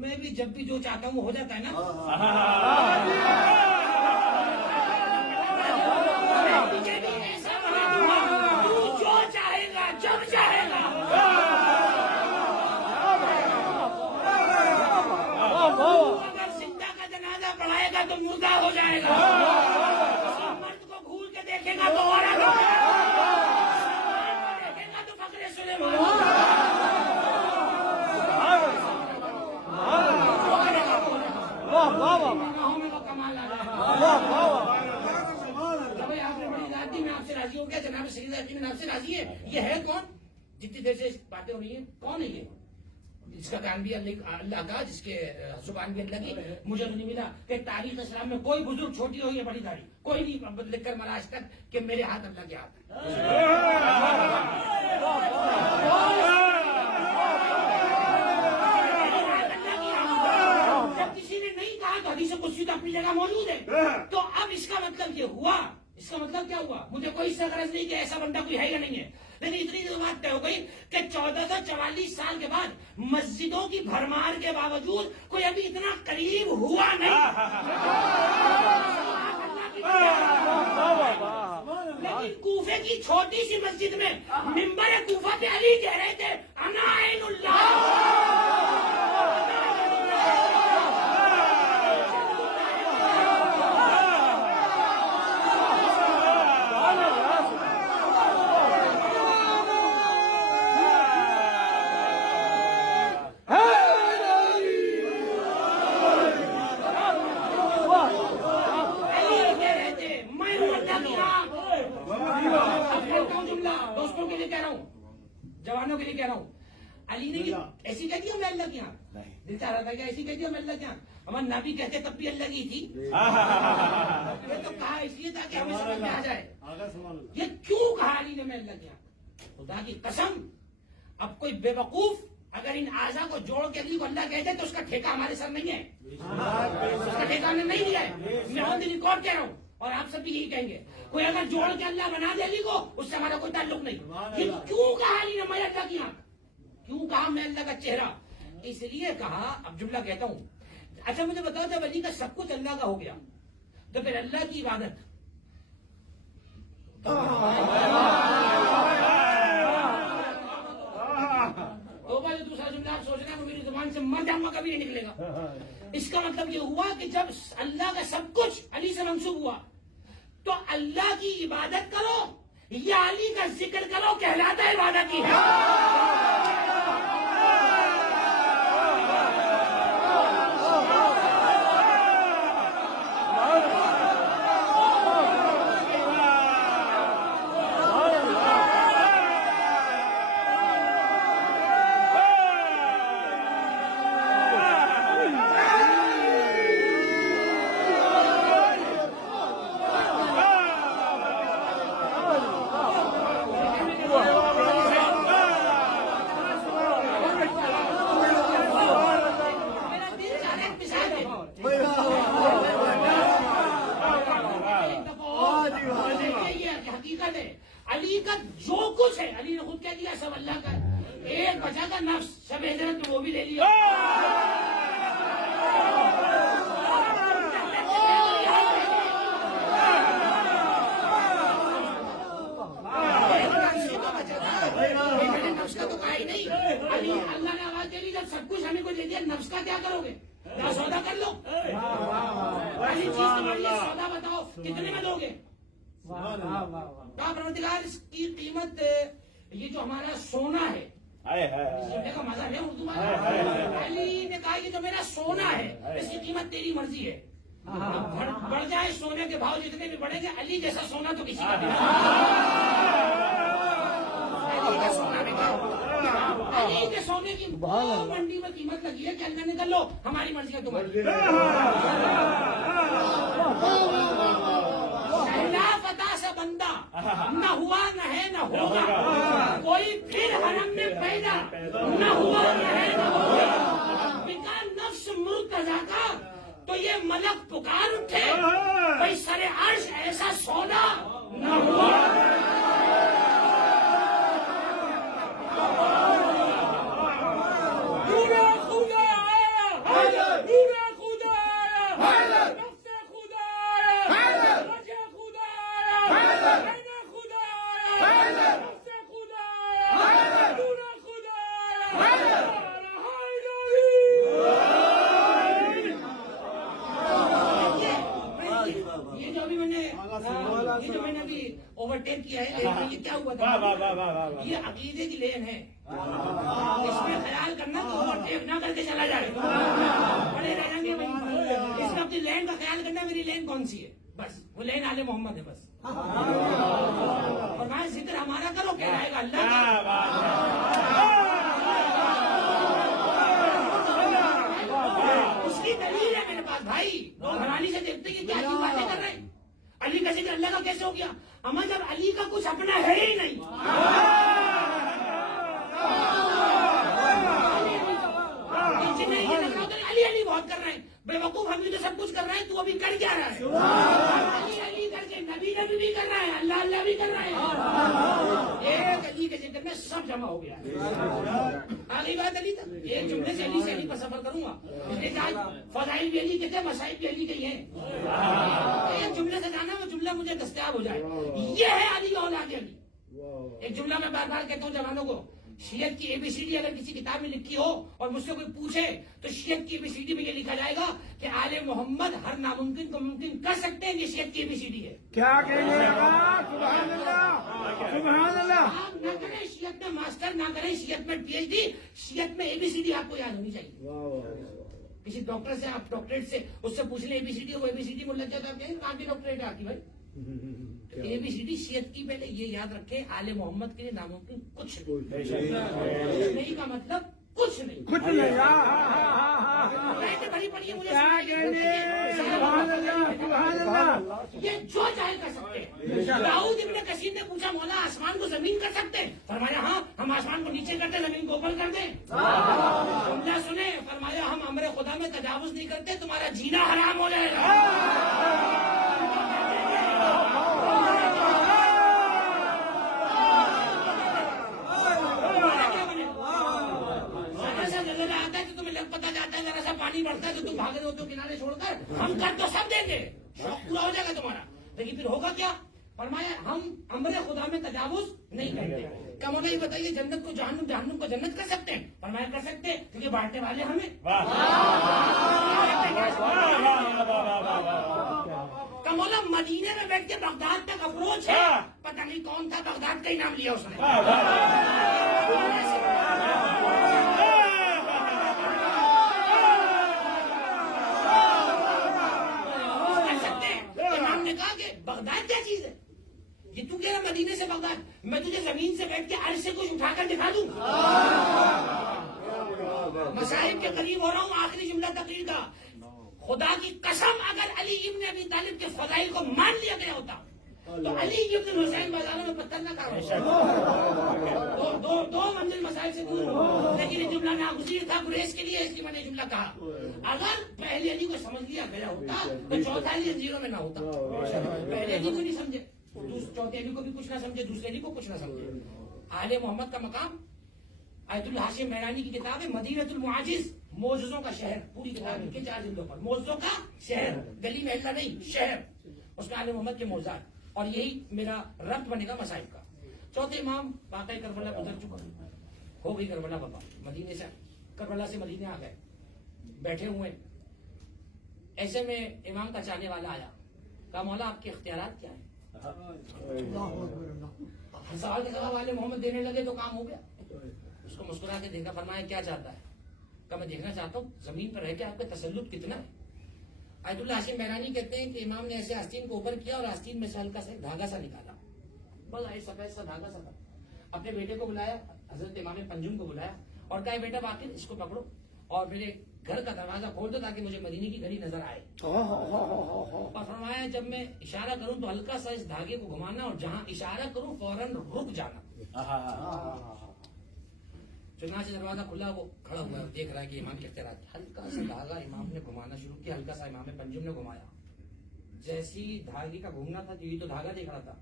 میں بھی جب بھی جو چاہتا ہوں وہ ہو جاتا ہے نا. مجھے بھی ایسا بنا دوں گا، تو جو چاہے گا جب چاہے گا. اگر زندہ کا جنازہ پڑھائے گا تو مردہ ہو جائے گا. کسی مرد کو گھول کے دیکھے گا تو عورت ہو جائے گا. دیکھے گا تو فقر سلیمان. آپ نے بڑی رات دی، میں آپ سے راضی ہو گیا. جناب سید حکیم آپ سے راضی ہے. یہ ہے کون؟ جتنی دیر سے باتیں ہو رہی ہیں، کون ہے یہ؟ جس کا کام بھی اللہ کا، جس کے زبان بھی اللہ کی. مجھے تو نہیں ملا کہ تاریخ اسلام میں کوئی بزرگ چھوٹی ہو یا بڑی داڑھی کوئی نہیں لکھ کر ملا آج تک کہ میرے ہاتھ اللہ کے ہاتھ ہے. جب کسی نے نہیں کہا تو حدیث قدسی تو اپنی جگہ موجود ہے. تو اب اس کا مطلب یہ ہوا، اس کا مطلب کیا ہوا؟ مجھے کوئی اس سے غرض نہیں کہ ایسا بندہ کوئی ہے یا نہیں ہے، لیکن اتنی تو بات طے ہو گئی کہ 1444 سال کے بعد مسجدوں کی بھرمار کے باوجود کوئی ابھی اتنا قریب ہوا نہیں. لیکن کوفے کی چھوٹی سی مسجد میں منبر کوفہ پہ علی کہہ رہے تھے انا عین اللہ. دوستوں کے لیے کہہ رہا ہوں، جوانوں کے لیے کہہ رہا ہوں. علی نے ایسی کہہ دیا میں اللہ کی ہاں، دل چاہ رہا تھا کہ ایسی کہہ دیا میں اللہ کی ہاں. ہمارے نبی کہتے تب بھی اللہ کی تھی. یہ تو کہا اس لیے تھا کہ ہمیں سمجھ میں آ جائے. یہ کیوں کہا علی نے میں اللہ کی ہاں؟ خدا کی قسم، اب کوئی بے وقوف اگر ان اعضا کو جوڑ کے علی کو اللہ کہتے تو اس کا ٹھیکہ ہمارے سر نہیں ہے، اس کا ٹھیکہ ہم نے نہیں لیا ہے. میں آن دی ریکارڈ کہہ رہا ہوں اور آپ سب بھی یہی کہیں گے. کوئی اگر جوڑ کے اللہ بنا دے علی کو، اس سے ہمارا کوئی تعلق نہیں. یہ کیوں کہا علی نے میں اللہ کی آنکھ؟ کیوں کہا میں اللہ کا چہرہ؟ اس لیے کہا. اب جملہ کہتا ہوں. اچھا مجھے بتاؤ، جب علی کا سب کچھ اللہ کا ہو گیا تو پھر اللہ کی عبادت تو جو دوسرا جملہ آپ سوچ رہے ہیں وہ میری زبان سے مر جاؤں کبھی نہیں نکلے گا. اس کا مطلب یہ ہوا کہ جب اللہ کا سب کچھ علی سے منسوب ہوا تو اللہ کی عبادت کرو یا علی کا ذکر کرو کہلاتا ہے عبادت کی. علی کا جو کچھ ہے علی نے خود کہہ دیا سب اللہ کا ہے. ایک بچا کا نفس سب حضرت نے وہ بھی لے لیا. نفس کا تو کہا ہی نہیں. علی اللہ نے آواز دے دی جب سب کچھ ہمیں کو دے دیا نفس کا کیا کرو گے؟ سودا کر لو. پہلی چیز تمہاری سودا بتاؤ کتنے میں دو گے؟ پروردگار اس کی قیمت، یہ جو ہمارا سونا ہے کا مزہ ہے اردو میں. علی نے کہا کہ جو میرا سونا ہے اس کی قیمت تیری مرضی ہے. بڑھ جائے سونے کے بھاؤ جتنے بھی بڑھیں گے، علی جیسا سونا تو کسی کا بھی علی کے سونے کی منڈی میں قیمت لگی ہے کہ اللہ نے کر لو ہماری مرضی ہے تمہاری. فتح سے بندہ نہ ہوا نہ ہے نہ ہوگا، کوئی پھر حرم میں پیدا نہ ہوا نہ ہے نہ ہوگا. بکا نفس مرتضی کا تو یہ ملک پکار اٹھے، کوئی سر عرش ایسا سونا نہ ہوا. خدا آیا یہ جو میں نے ابھی اوورٹیک کیا ہے لیکن یہ کیا ہوا تھا؟ یہ عقیدے کی لین ہے، اس میں خیال کرنا تو اوورٹیک نہ کر کے چلا جائے، پڑے رہ جائیں گے وہیں پر۔ اس میں اپنی لین کا خیال کرنا، میری لین کون سی ہے، بس وہ لین آل محمد ہے بس۔ اور میں ذکر ہمارا کرو، کہہ رہے گا اللہ کا۔ اس کی دلیل ہے میرے پاس بھائی، لوگ حیرانی سے دیکھتے ہیں کہ کیا عجیب باتیں کر رہے ہیں، علی کا ذکر اللہ کا کیسے ہو گیا؟ اما جب علی کا کچھ اپنا ہے ہی نہیں، علی علی بہت کر رہے ہیں، بے وقوف ہم بھی تو سب کچھ کر رہے ہیں، تو ابھی کر کیا رہا ہے؟ علی علی کر کے نبی نبی بھی کر رہا ہے، اللہ اللہ بھی کر رہا ہے، ایک علی کے ذکر میں سب جمع ہو گیا ہے۔ آگئی بات علی تک، ایک جملے سے علی پر سفر کروں گا، فضائل بھی علی کے تھے، مسائل بھی علی کے ہی ہیں، ایک جملے سے جانا وہ جملہ مجھے دستیاب ہو جائے، یہ ہے علی اولاد علی۔ ایک جملہ میں بار بار کہتا ہوں جوانوں کو، شیعت کی ABCD اگر کسی کتاب میں لکھی ہو اور مجھ سے کوئی پوچھے تو شیعت کی ABCD میں یہ لکھا جائے گا کہ آل محمد ہر ناممکن کو ممکن کر سکتے ہیں، یہ شیعت کی ABCD ہے۔ کیا کہنے لگا؟ سبحان اللہ، سبحان اللہ۔ آپ نہ کریں شیعت میں ماسٹر، نہ کریں شیعت میں PhD، شیعت میں ABCD آپ کو یاد ہونی چاہیے۔ کسی ڈاکٹر سے آپ ڈاکٹریٹ سے اس سے پوچھ لیں ABCD، وہ ABCD میں لگ جاتا ہے، کہاں کی ڈاکٹریٹ ہے آپ کی بھائی؟ ABCD شیعت کی، پہلے یہ یاد رکھیں آل محمد کے لیے ناممکن کچھ نہیں کا مطلب کچھ نہیں، کچھ نہیں۔ بڑی پڑی مجھے کیا کہنے؟ سبحان اللہ، سبحان اللہ۔ یہ جو چاہے کر سکتے ہیں۔ داؤد ابن کثیر نے پوچھا مولا آسمان کو زمین کر سکتے ہیں؟ فرمایا ہاں، ہم آسمان کو نیچے کرتے زمین کو اوپر کر دیں۔ جملہ سنیں، فرمایا ہم امر خدا میں تجاوز نہیں کرتے، تمہارا جینا حرام ہو جائے گا۔ آتا ہے تو تمہیں لگ پتا جاتا ہے، ذرا سا پانی بڑھتا ہے تو تم بھاگ دو تو کنارے چھوڑ کر، ہم کر تو سب دیں گے، شوق پورا ہو جائے گا تمہارا، لیکن پھر ہوگا کیا؟ فرمایا ہم امر خدا میں تجاوز نہیں کرتے۔ کیا مولا یہ بتائیے جنت کو جہنم، جہنم کو جنت کر سکتے ہیں؟ فرمایا کر سکتے ہیں، کیونکہ بانٹنے والے ہمیں۔ کیا مولا مدینے میں بیٹھ کے بغداد تک افروچ ہے، پتہ نہیں کون تھا بغداد کا ہی نام لیا اس نے۔ کہا کہ بغداد کیا چیز ہے؟ یہ تو کہہ رہا مدینے سے بغداد، میں تجھے زمین سے بیٹھ کے عرش سے کچھ اٹھا کر دکھا دوں۔ مصائب کے قریب ہو رہا ہوں، آخری جملہ تقریر کا، خدا کی قسم اگر علی ابن ابی طالب کے فضائل کو مان لیا گیا ہوتا تو علی ابن حسین بازاروں میں پتھر نہ کھاؤ، دو منزل مسائل سے دور ہو، لیکن یہ جملہ ناگزیر تھا گریز کے لیے، اس لیے میں نے جملہ کہا۔ اگر پہلے علی کو سمجھ لیا گیا ہوتا تو چوتھا علی زیرو میں نہ ہوتا۔ پہلے علی کو نہیں سمجھے، چوتھے علی کو بھی کچھ نہ سمجھے، دوسرے علی کو کچھ نہ سمجھے۔ آل محمد کا مقام، آیت الحاشم میرانی کی کتاب ہے مدینۃ المعاجز، معجزوں کا شہر، پوری کتاب لکھی 4 جلدوں پر، معجزوں کا شہر، گلی محلہ نہیں، شہر، اس میں آل محمد کے معجزات، اور یہی میرا ربط بنے گا مصائب کا۔ چوتھے امام واقعی کربلا گزر چکا، ہو گئی کربلا وبا، مدینے سے کربلا سے مدینے آ گئے، بیٹھے ہوئے، ایسے میں امام کا چاہنے والا آیا، کہا مولا آپ کے اختیارات کیا ہیں؟ سوال کے جواب آل محمد دینے لگے تو کام ہو گیا۔ اس کو مسکرا کے دیکھا، فرمایا کیا چاہتا ہے؟ کہ میں دیکھنا چاہتا ہوں زمین پر رہ کے آپ کا تسلط کتنا ہے۔ آیت اللہ حاشم میرانی کہتے ہیں کہ امام نے ایسے آستین کو اوپر کیا اور آستین میں سے ہلکا سا دھاگا سا نکالا، بس ایسا سفید سا دھاگا سا تھا۔ اپنے بیٹے کو بلایا، حضرت امام پنجم کو بلایا اور کہا بیٹا باقر اس کو پکڑو اور میرے گھر کا دروازہ کھول دو تاکہ مجھے مدینے کی گلی نظر آئے۔ اور فرمایا جب میں اشارہ کروں تو ہلکا سا اس دھاگے کو گھمانا اور جہاں اشارہ کروں فوراً رک جانا۔ چنانچہ دروازہ کھلا، وہ کھڑا ہوا دیکھ رہا ہے کہ امام کے اختیارات، ہلکا سا دھاگا امام نے گھمانا شروع کیا، ہلکا سا امام پنجم نے گھمایا، جیسی دھاگے کا گھومنا تھا یہ تو دھاگا دیکھ رہا تھا،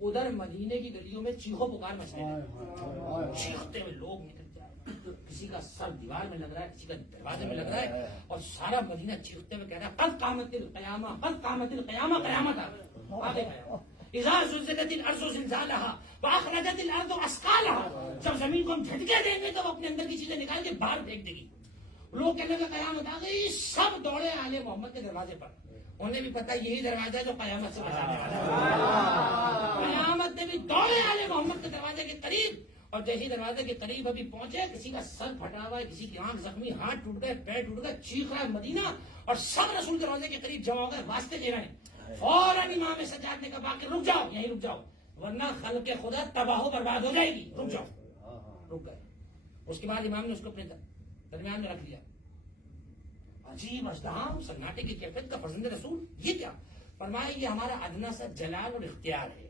ادھر مدینے کی گلیوں میں چیخو پکار مچنے لگی، چیختے ہوئے لوگ نکل جائے، کسی کا سر دیوار میں لگ رہا ہے، کسی کا دروازے میں لگ رہا ہے، اور سارا مدینہ چیختے ہوئے کہہ رہا ہے قد قامت القیامہ، قد قامت القیامہ، قیامت آ گئی۔ اذا زلزلت الارض زلزالها واخرجت الارض اثقالها، جب زمین کو ہم جھٹکے دیں گے تو وہ اپنے اندر کی چیزیں نکال کے باہر پھینک دے گی۔ لوگ کہنے لگے قیامت آ گئی، سب دوڑے آل محمد کے دروازے پر، انہیں بھی پتا یہی دروازہ ہے جو قیامت سے بچانے والا ہے. قیامت نے بھی دوڑے آلے محمد کے دروازے کے قریب, اور جیسے دروازے کے قریب ابھی پہنچے, کسی کا سر پھٹا ہوا ہے, کسی کی آنکھ زخمی, ہاتھ ٹوٹ گئے, پیر ٹوٹ گئے, چیخ رہا ہے مدینہ, اور سب رسول دروازے کے قریب جمع ہو گئے, واسطے دے رہے ہیں. فوراً امام سجاد نے کہا باقی رک جاؤ, یہیں رک جاؤ, ورنہ خلق خدا تباہ و برباد ہو جائے گی, رک جاؤ. رک گئے. اس کے بعد امام نے اس کو اپنے درمیان میں رکھ لیا. عجیب ازدحام, سناٹے کی کیفیت کا فرزند رسول, یہ کیا؟ فرمایا یہ ہمارا ادنا سا جلال اور اختیار ہے.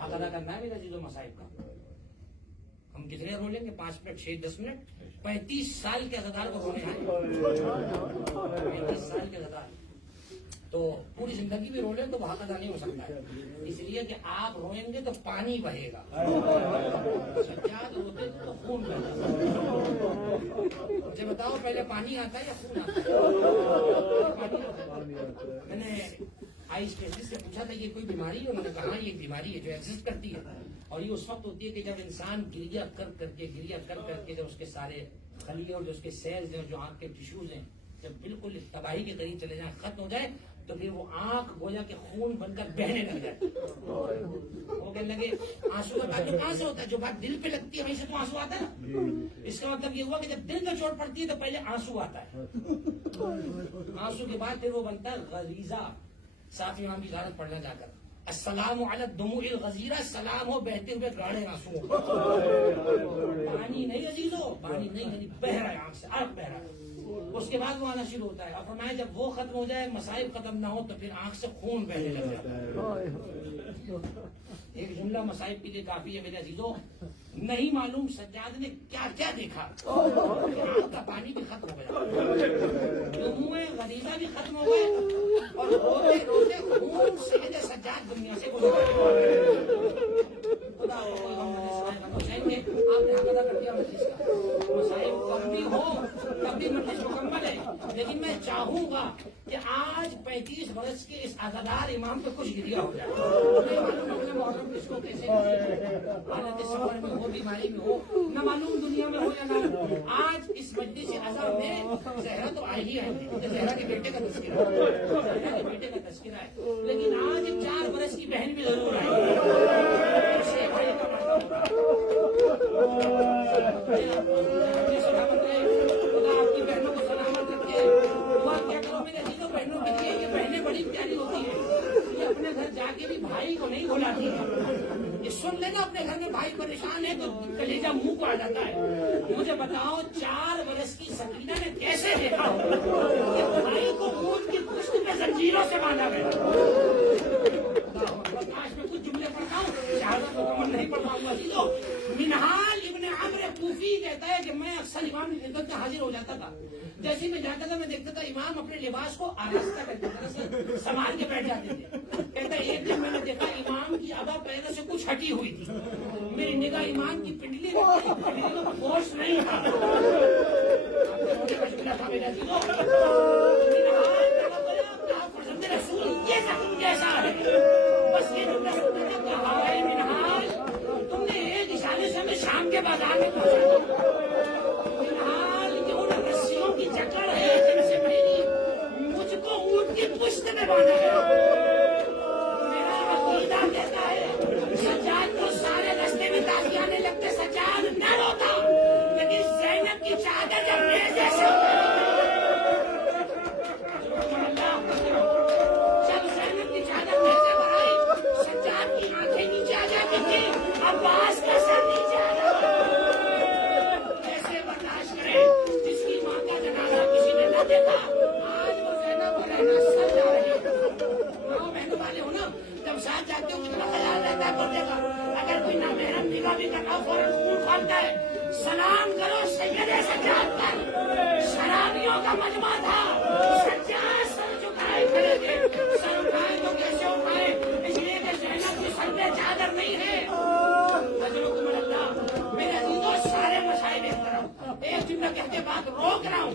حق ادا کرنا ہے میرا عزیز و مصائب کا. ہم کتنے رو لیں گے؟ 5 منٹ, 6-10 منٹ. 35 سال کے عزادار کو رونے آئے, 35 سال کے عزادار. تو پوری زندگی بھی رو لیں تو وہ حق ادا نہیں ہو سکتا ہے, اس لیے کہ آپ روئیں گے تو پانی بہے گا, سجاد روتے تو خون بہے گا. مجھے بتاؤ پہلے پانی آتا ہے یا خون آتا ہے؟ میں نے آئی اسپیشلسٹ سے پوچھا تھا یہ کوئی بیماری ہے؟ انہوں نے کہا یہ بیماری ہے جو ایگزسٹ کرتی ہے, اور یہ اس وقت ہوتی ہے کہ جب انسان گریا کر کے جب اس کے سارے خلیے اور جو اس کے سیلز ہیں, جو آنکھ کے ٹیشوز ہیں, جب بالکل تباہی کے قریب چلے جائیں, ختم ہو جائے, تو پھر وہ آنکھ گویا کہ خون بن کر بہنے لگ جائے. وہ کہنے لگے آنسو کا بات جو کہاں سے ہوتا ہے؟ جو بات دل پہ لگتی ہے وہیں سے تو آنسو آتا ہے نا. اس کا مطلب یہ ہوا کہ جب دل میں چوٹ پڑتی ہے تو پہلے آنسو آتا ہے, آنسو کے بعد پھر وہ بنتا ہے غریزہ. صاف امام کی غارت پڑھنا جا کر, السلام علی الدموع الغزیرہ, سلام ہو بہتے ہوئے گاڑے آنسو. پانی نہیں عزیزو, پانی نہیں, بہ رہا ہے آنکھ سے, آنکھ بہ رہا ہے. اس کے بعد وہ آنا شروع ہوتا ہے, اور فرمایا جب وہ ختم ہو جائے, مصائب ختم نہ ہو, تو پھر آنکھ سے خون بہنے لگ جاتا ہے. ایک جملہ مصائب کے لیے کافی ہے میرے عزیزو. نہیں معلوم سجاد نے کیا کیا دیکھا, آنکھ کا پانی بھی ختم ہو گیا, دموع غریزہ بھی ختم ہو گئے, اور روتے روتے خون سے سجاد دنیا سے گزر گئے. خدا حسین نے آپ نے حق ادا کر دیا مجلس کا. مصائب کم بھی ہو تب بھی مجلس مکمل ہے, لیکن میں چاہوں گا کہ آج 35 برس کے اس عزادار امام پہ کچھ گریا ہو جائے. نہیں معلوم اپنے محرم کس کو کیسے حالت سفر میں ہو, بیماری میں ہو, نہ معلوم دنیا میں ہو یا نہ ہو. آج اس مجلس عزا میں زہرا تو آئی ہی ہے, زہرا کے بیٹے کا تذکرہ ہے, زہرا کے بیٹے کا تذکرہ ہے, لیکن آج 4 برس کی بہن بھی ضرور آئی ہے. اسے بھائی کا خدا آپ کی بہنوں کو سلامت رکھے. دعا کیا کرو میرے عزیزوں بہنوں کے لیے, یہ بہنیں بڑی پیاری ہوتی ہیں, یہ اپنے گھر جا کے بھی بھائی کو نہیں بلاتی ہیں. یہ سن لینا اپنے گھر میں بھائی پریشان ہے تو کلیجہ منہ کو آ جاتا ہے. مجھے بتاؤ 4 برس کی سکینہ نے کیسے دیکھا کہ بھائی کو اونٹ کی پشت میں زنجیروں سے باندھا گیا. آج میں کچھ جملے پڑھتا ہوں, شہادت مکمل نہیں پڑھ پاؤں گا عزیزو. منہال ابن عمرو کوفی کہتا ہے کہ میں اکثر امام کی خدمت میں حاضر ہو جاتا تھا. جیسے میں جاتا تھا میں دیکھتا تھا امام اپنے لباس کو آراستہ کرتے تھے, سنبھال کے بیٹھ جاتے تھے. کہتا ہے ایک دن میں نے دیکھا امام کی ابا پیروں سے کچھ ہٹی ہوئی تھی. میری نگاہ امام کی پنڈلی میں گوشت نہیں تھا. رسول یہ زخم کیسا ہے؟ بس یہ جو منہال تم نے ایک اشارے سے ہمیں شام کے بازار میں پہنچا. منہال یہ ان رسیوں کی جکڑ ہے جن سے میری مجھ کو اونٹ کی پشت میں باندھا گیا. میرا عقیدہ کہتا ہے سجاد کو سارے رستے میں تازی آنے لگتے, سجاد نہ روتا, لیکن زینب کی چادر جب میرے جیسے عباس کا سر نیچے آ جاتا. کیسے برداشت کرے جس کی ماں کا جنازہ کسی نے نہ دیکھا, آج وہ زینب کو رہنا سر جا رہی ہے. ماں بہنوں والے ہو نا, جب ساتھ جاتے ہو کتنا خیال رہتا ہے بندے کا. اگر کوئی نامحرم نگاہ بھی کرنا فوراً خون کھولتا ہے. سلام کرو سید سجاد پر, شرابیوں کا مجمع تھا. سجاد سر جھکائے کھڑے تھے, سر اٹھائے تو کیسے اٹھائے, اس لیے کہ زینب کی سر پہ چادر نہیں ہے. میرے عزیزوں سارے مسائل ایک طرف, ایک جملہ کہتے بعد روک رہا ہوں.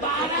12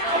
4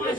5